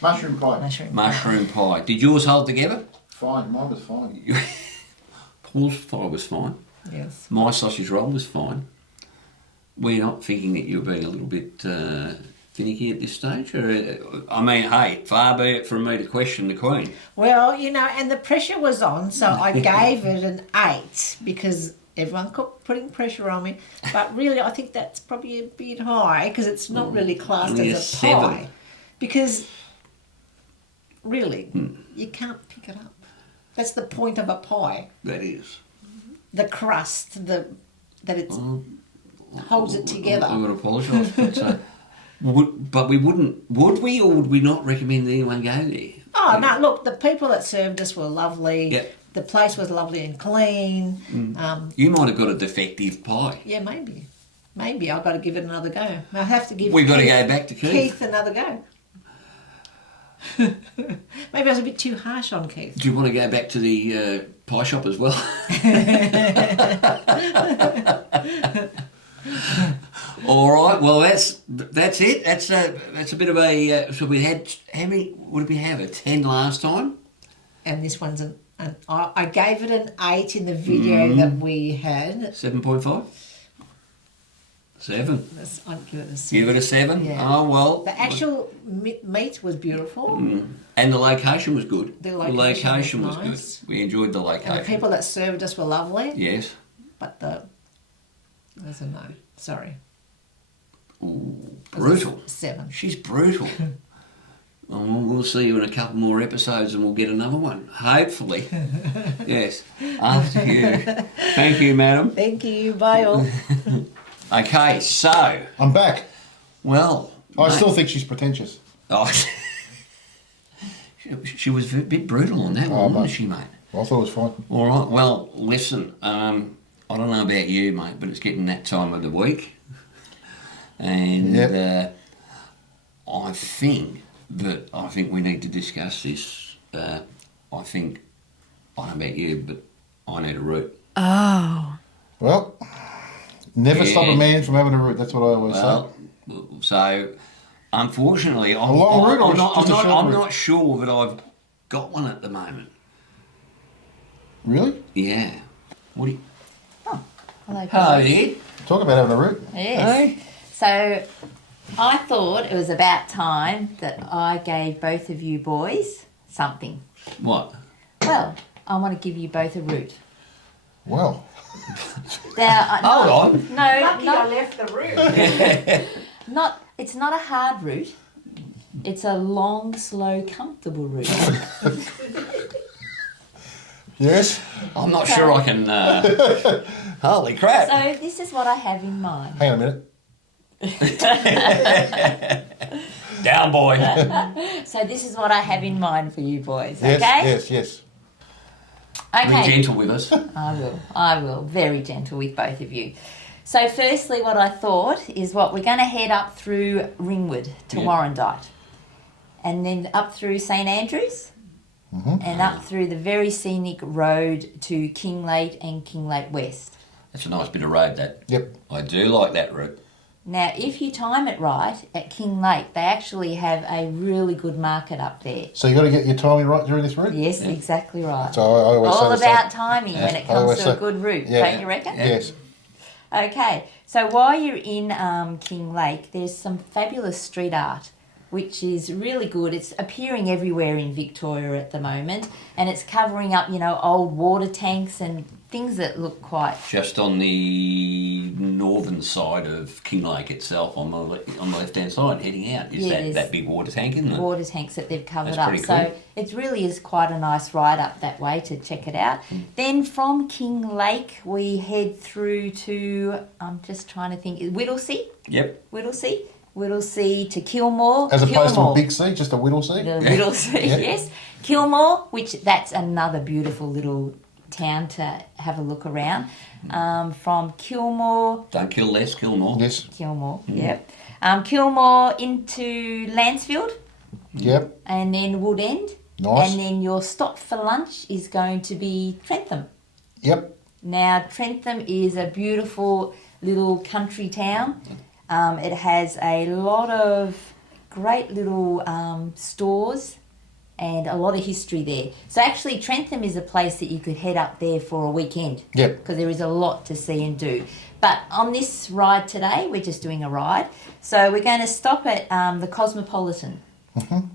Mushroom pie. Mushroom pie. Did yours hold together? Fine, mine was fine. Paul's pie was fine. Yes. My sausage roll was fine. We're not thinking that you're being a little bit finicky at this stage? Or, I mean, hey, far be it from me to question the Queen. Well, and the pressure was on, so I gave it an 8 because everyone kept putting pressure on me. But really, I think that's probably a bit high because it's not really classed only as a a 7. pie. Because, really, you can't pick it up. That's the point of a pie. That is. The crust, that it holds it together. I would apologise, but but we wouldn't, would we, or would we not recommend anyone go there? Oh, no, look, the people that served us were lovely. Yep. the place was lovely and clean. You might have got a defective pie. Yeah, maybe. Maybe I've got to give it another go. I'll have to give We've got to Keith- go back to Keith. Keith another go. Maybe I was a bit too harsh on Keith. Do you want to go back to the pie shop as well? All right. Well, that's it. That's a bit of a. So we had how many? What did we have? A 10 last time. And this one's I gave it an 8 in the video that we had. 7.5. 7. I'd give it a 7. Give it a 7. Yeah. Oh well. The actual meat was beautiful. And the location was good. The location was was nice. good. We enjoyed the location. And the people that served us were lovely. Yes. But there's a no. Sorry. Ooh, brutal. 7. She's brutal. Well, we'll see you in a couple more episodes and we'll get another one. Hopefully. Yes. After you. Thank you, madam. Thank you. Bye all. Okay, so. I'm back. Well. I mate. still think she's pretentious. Oh, she was a bit brutal on that one, wasn't she, mate? I thought it was fine. All right. Well, listen. I don't know about you, mate, but it's getting that time of the week, and I think we need to discuss this. I don't know about you, but I need a root. Oh. Well, never stop Yeah. a man from having a root. That's what I always say. Well, so unfortunately, I'm long route or just a short route? not sure that I've got one at the moment. Really? Yeah. What do you? Hello, Hello, guys. dear. Talk about having a root. Yes. So I thought it was about time that I gave both of you boys something. What? Well, I want to give you both a root. Well, Now, Hold on. No, Lucky I not, left the room. it's not a hard route. It's a long, slow, comfortable route. yes. I'm not sure I can. Holy crap! So this is what I have in mind. Hang on a minute. Down, boy. So this is what I have in mind for you boys. Yes, Okay. yes, yes. Be Okay. gentle with us. I will. Very gentle with both of you. So firstly, what I thought is what we're going to head up through Ringwood to Yeah. Warrandyte. And then up through St Andrews. And up through the very scenic road to Kinglake and Kinglake West. That's a nice bit of road, that. Yep. I do like that route. Now, if you time it right, at Kinglake, they actually have a really good market up there. So you got to get your timing right during this route. Yes, exactly right. So I always All say the about same. timing when it I comes always to say- a good route, Yeah. don't you reckon? Yes. Okay, so while you're in Kinglake, there's some fabulous street art, which is really good. It's appearing everywhere in Victoria at the moment, and it's covering up, old water tanks and things that look quite... Just on the northern side of Kinglake itself, on the left-hand side, heading out, is Yes. that big water tank, isn't it? water tanks that they've covered That's up. pretty So cool. it really is quite a nice ride up that way to check it out. Then from Kinglake, we head through to, I'm just trying to think, Whittlesea? Yep. Whittlesea to Kilmore. As opposed to a Kilmore. big C, just a whittle C. The Whittlesea, Yeah. yes. Kilmore, which that's another beautiful little town to have a look around. From Kilmore, Don't kill less, kill more. Yes. Kilmore, yep. Kilmore into Lancefield Yep. and then Wood End. Nice. And then your stop for lunch is going to be Trentham. Yep. Now, Trentham is a beautiful little country town. It has a lot of great little stores and a lot of history there. So actually, Trentham is a place that you could head up there for a weekend. Yep. Because there is a lot to see and do. But on this ride today, we're just doing a ride. So we're going to stop at the Cosmopolitan.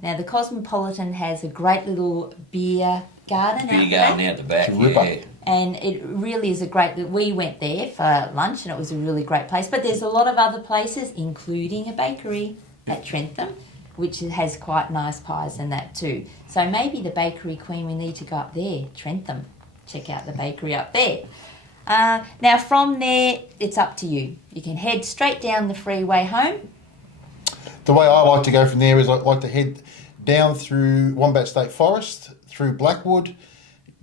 Now, the Cosmopolitan has a great little beer garden Beer out garden there. out the back, It's a ripper. yeah. And it really is a great... We went there for lunch and it was a really great place. But there's a lot of other places, including a bakery at Trentham, which has quite nice pies and that too. So maybe the Bakery Queen, we need to go up there, Trentham. Check out the bakery up there. Now from there, it's up to you. You can head straight down the freeway home. The way I like to go from there is I like to head down through Wombat State Forest, through Blackwood,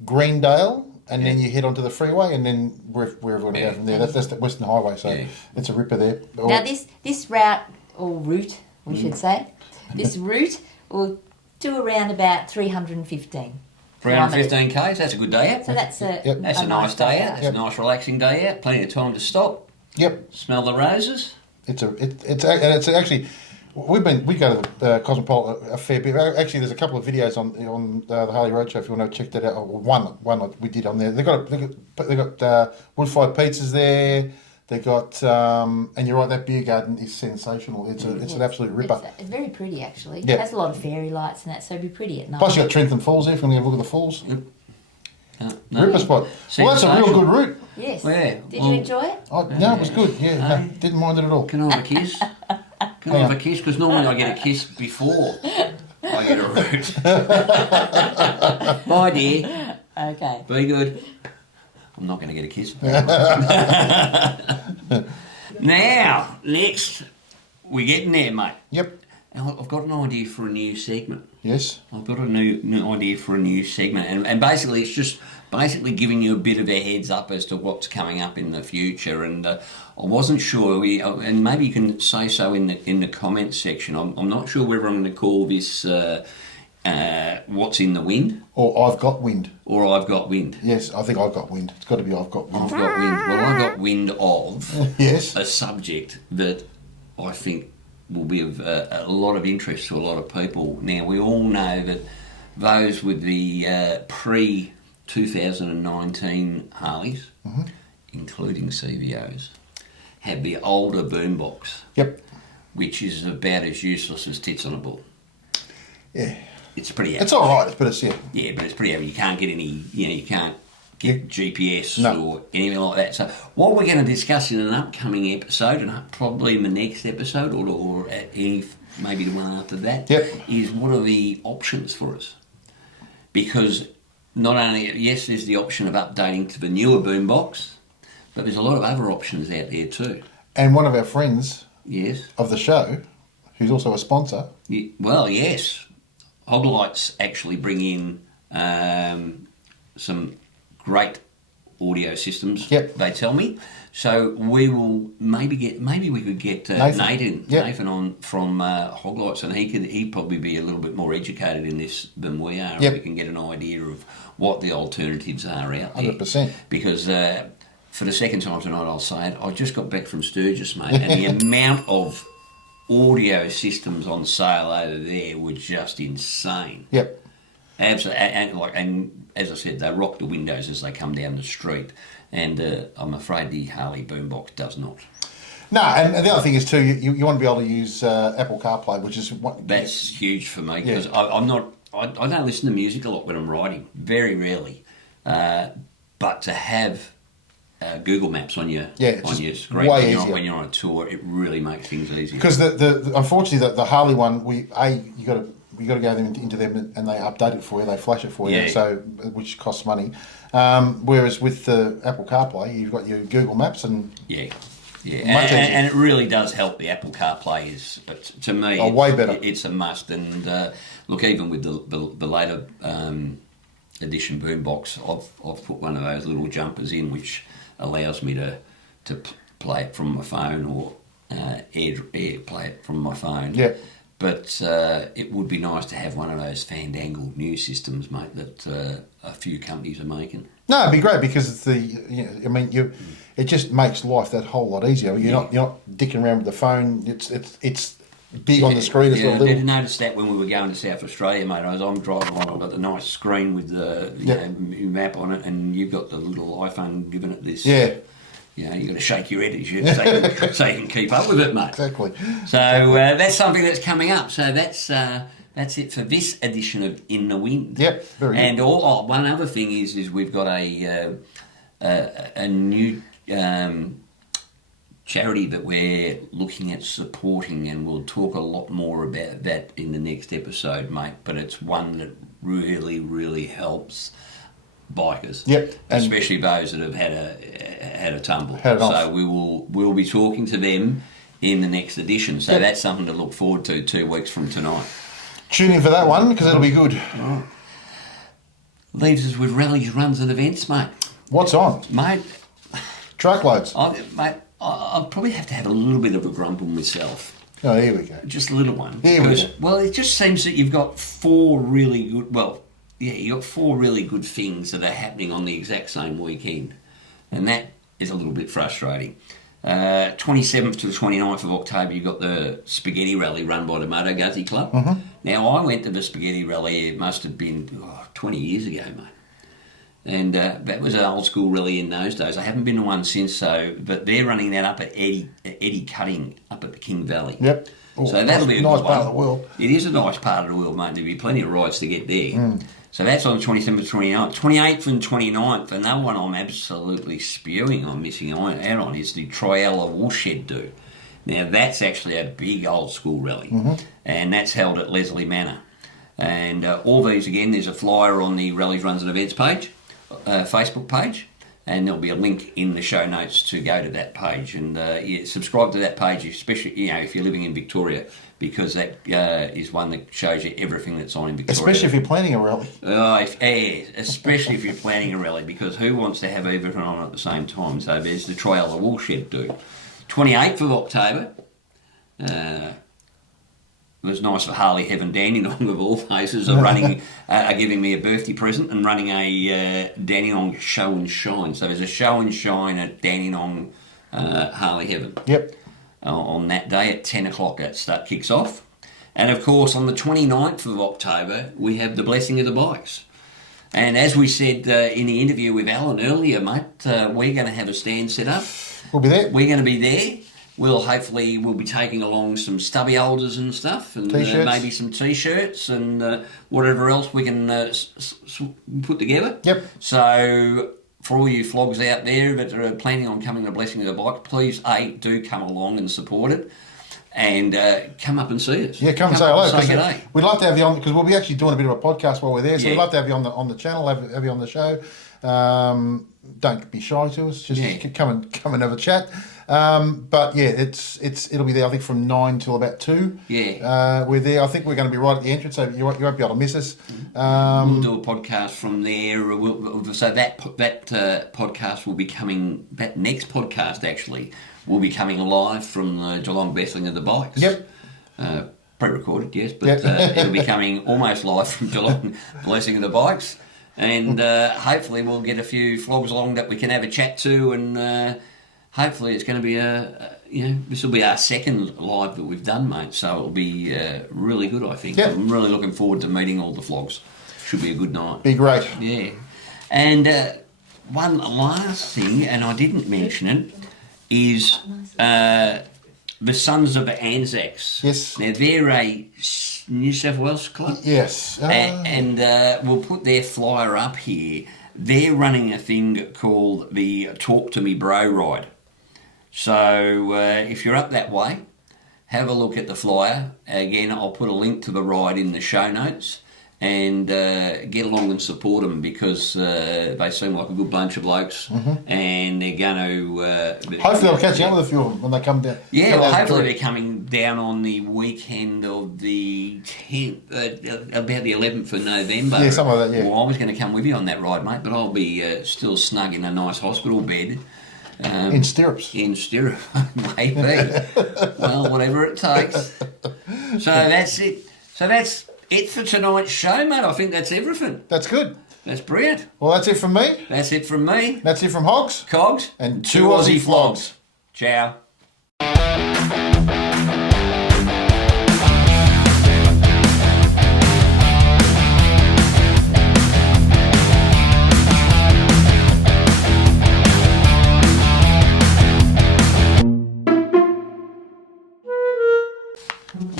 Greendale, and then you head onto the freeway, and then wherever you want to go from there. That's the Western Highway, so it's a ripper there. Now this route, or route, we should say, this route will do around about 315. 315 k's. That's a good day out. So that's a That's a nice day out. That's a nice relaxing day out. Plenty of time to stop. Yep. Smell the roses. It's actually we go to the Cosmopolitan a fair bit. Actually, there's a couple of videos on the Harley Roadshow if you want to check that out. Or one we did on there. They got wood fired pizzas there. They got and you're right, that beer garden is sensational. It's an absolute ripper. It's very pretty actually. Yeah. It has a lot of fairy lights and that, so it'd be pretty at night. Plus you got Trentham Falls there if you want to have a look at the falls. No. Ripper spot. Well, that's a real good route. Yes. Yeah. Did you enjoy it? No, it was good. Yeah, no, didn't mind it at all. Can I have a kiss? Can I have a kiss? Because normally I get a kiss before I get a route. Bye, dear. Okay. Be good. I'm not going to get a kiss. Now, next, we're getting there, mate. Yep. Now, I've got an idea for a new segment. Yes. I've got a new idea for a new segment, and basically it's just giving you a bit of a heads up as to what's coming up in the future. And I wasn't sure, and maybe you can say so in the comments section. I'm not sure whether I'm going to call this what's in the wind, Or I've got wind. or I've got wind. Yes, I think I've got wind. It's got to be I've got wind. I've got wind. Well, I got wind of Yes. a subject that I think will be of a lot of interest to a lot of people. Now, we all know that those with the pre-2019 Harleys, including CVOs, have the older boombox, Yep. which is about as useless as tits on a bull. Yeah. It's pretty heavy. It's all right, but it's Yeah, but it's pretty heavy. You can't get any, you can't get GPS No. or anything like that. So what we're going to discuss in an upcoming episode, and probably in the next episode, or at any, maybe the one after that, is what are the options for us? Because not only, yes, there's the option of updating to the newer boombox, but there's a lot of other options out there too. And one of our friends Yes. of the show, who's also a sponsor. Well, yes. HOGLIGHTS actually bring in some great audio systems. Yep. They tell me. So we will maybe we could get Nathan on from HOGLIGHTS, and he'd probably be a little bit more educated in this than we are. Yep. We can get an idea of what the alternatives are out there. 100%. Because for the second time tonight, I'll say it. I just got back from Sturgis, mate, and the amount of audio systems on sale over there were just insane. Yep. Absolutely, and as I said, they rock the windows as they come down the street, and I'm afraid the Harley boombox does not. No, and the other thing is too, you want to be able to use Apple CarPlay, which is what That's huge for me because I don't listen to music a lot when I'm riding, very rarely, but to have Google Maps on your screen when you're on a tour, it really makes things easier. Because the unfortunately the Harley one, you got to go into them and they update it for you, they flash it for you, so which costs money. Whereas with the Apple CarPlay, you've got your Google Maps and and it really does help. The Apple CarPlay is, to me, way better. It's a must. And look, even with the later edition boombox, I've put one of those little jumpers in, which allows me to play it from my phone or air play it from my phone. Yeah. But it would be nice to have one of those fandangled new systems, mate, that a few companies are making. No, it'd be great because it's it just makes life that whole lot easier. You're not dicking around with the phone. It's big on the screen as well. I did notice that when we were going to South Australia, mate. As I'm driving along, I've got the nice screen with the map on it, and you've got the little iPhone giving it this. Yeah. You've got to shake your head as you so you can keep up with it, mate. Exactly. So that's something that's coming up. So that's it for this edition of In the Wind. Yep, very good. And one other thing is we've got a new charity that we're looking at supporting, and we'll talk a lot more about that in the next episode, mate. But it's one that really, really helps bikers. Yep. Especially those that have had a tumble. So we'll be talking to them in the next edition. So that's something to look forward to 2 weeks from tonight. Tune in for that one because it'll be good. leaves us with rallies, runs and events, mate. What's on? Mate, Truckloads. I'll probably have to have a little bit of a grumble myself. Oh, here we go. Just a little one. Here we go. Well, it just seems that you've got four really good, you've got four really good things that are happening on the exact same weekend. And that is a little bit frustrating. 27th to the 29th of October, you've got the Spaghetti Rally run by the Moto Guzzi Club. Mm-hmm. Now, I went to the Spaghetti Rally, it must have been 20 years ago, mate. And that was an old school rally in those days. I haven't been to one since, but they're running that up at Eddie Cutting up at the King Valley. Yep. Oh, So that'll be a nice good part one. of the world. It is a nice part of the world, mate. There'll be plenty of rides to get there. So that's on the 27th and 29th. 28th and 29th, another one I'm absolutely spewing on, missing out on, is the Triella Woolshed Do. Now, that's actually a big old school rally, and that's held at Leslie Manor. And all these, again, there's a flyer on the Rallies, Runs and Events page, Facebook page, and there'll be a link in the show notes to go to that page. And subscribe to that page, especially if you're living in Victoria, because that is one that shows you everything that's on in Victoria. Especially if you're planning a rally. Especially if you're planning a rally, because who wants to have everything on at the same time? So there's the Triella Woolshed Do. 28th of October. It was nice for Harley Heaven Dandenong of all places are giving me a birthday present and running a Dandenong show and shine. So there's a show and shine at Dandenong Harley Heaven. Yep. On that day at 10 o'clock that kicks off. And of course on the 29th of October we have the Blessing of the Bikes. And as we said in the interview with Allan earlier, mate, we're going to have a stand set up. We'll be there. We're going to be there. We'll be taking along some stubby holders and stuff, and maybe some T-shirts and whatever else we can put together. Yep. So for all you flogs out there that are planning on coming to Blessing of the Bike, please do come along and support it, and come up and see us. Yeah, come and say hello. Say g'day. We'd love to have you on, because we'll be actually doing a bit of a podcast while we're there. So Yeah. we'd love to have you on the channel, have you on the show. Don't be shy to us. Just come and have a chat. But yeah, it'll be there. I think from 9 till about 2. Yeah. We're there. I think we're going to be right at the entrance, so you won't be able to miss us. We'll do a podcast from there. So that podcast will be coming. That next podcast actually will be coming live from the Geelong Blessing of the Bikes. Yep. Pre-recorded, yes, but it'll be coming almost live from Geelong Blessing of the Bikes, and hopefully we'll get a few flogs along that we can have a chat to, and hopefully it's going to be this will be our second live that we've done, mate. So it'll be really good, I think. Yep. I'm really looking forward to meeting all the flogs. Should be a good night. Be great. Yeah. And one last thing, and I didn't mention it, is the Sons of Anzacs. Yes. Now, they're a New South Wales club. Yes. And we'll put their flyer up here. They're running a thing called the Talk to Me Bro Ride. So if you're up that way, have a look at the flyer. Again, I'll put a link to the ride in the show notes, and get along and support them, because they seem like a good bunch of blokes, and they're going to... Hopefully they'll catch up with a few of them when they come down. Yeah, come well, down hopefully through. they're coming down on the weekend of the 10th, about the 11th of November. Yeah, something like that, yeah. Well, I was going to come with you on that ride, mate, but I'll be still snug in a nice hospital bed. In stirrups. In stirrup, maybe. Well, whatever it takes. So that's it. So that's it for tonight's show, mate. I think that's everything. That's good. That's brilliant. Well, that's it from me. That's it from me. That's it from Hogs. Cogs. And 2 Aussie Flogs. Ciao.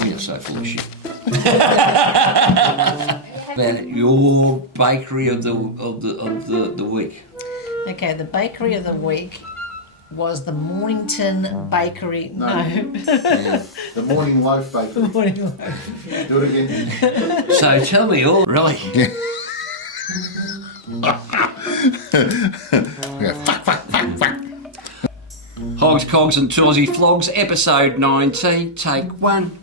We are so full of shit. About your bakery of the week. Okay, the bakery of the week was the Mornington Bakery. No. The morning loaf bakery. Morning loaf. Do it again. So tell me all, really. Hogs, Cogs and 2 Aussie Flogs, episode 19, take 1.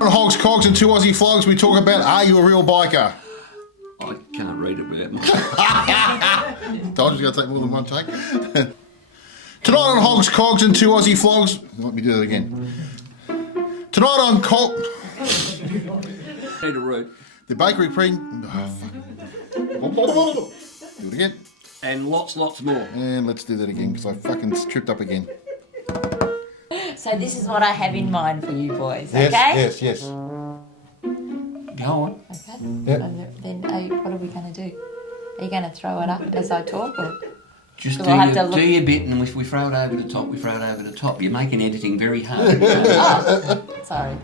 On Hogs, Cogs and 2 Aussie Flogs, we talk about, are you a real biker? I Can't read it without my... Told you it's going to take more than one take. Tonight on Hogs, Cogs and 2 Aussie Flogs. Let me do that again. Tonight on Need a root. the bakery pre... Oh, fuck. Do it again. And lots more. And let's do that again because I fucking tripped up again. So this is what I have in mind for you boys, Yes, okay? yes. Go on. Okay. Yep. So then, what are we going to do? Are you going to throw it up as I talk? Or? Just So do, we'll have to do look- your bit, and if we throw it over the top, we throw it over the top. You're making editing very hard. Oh, sorry.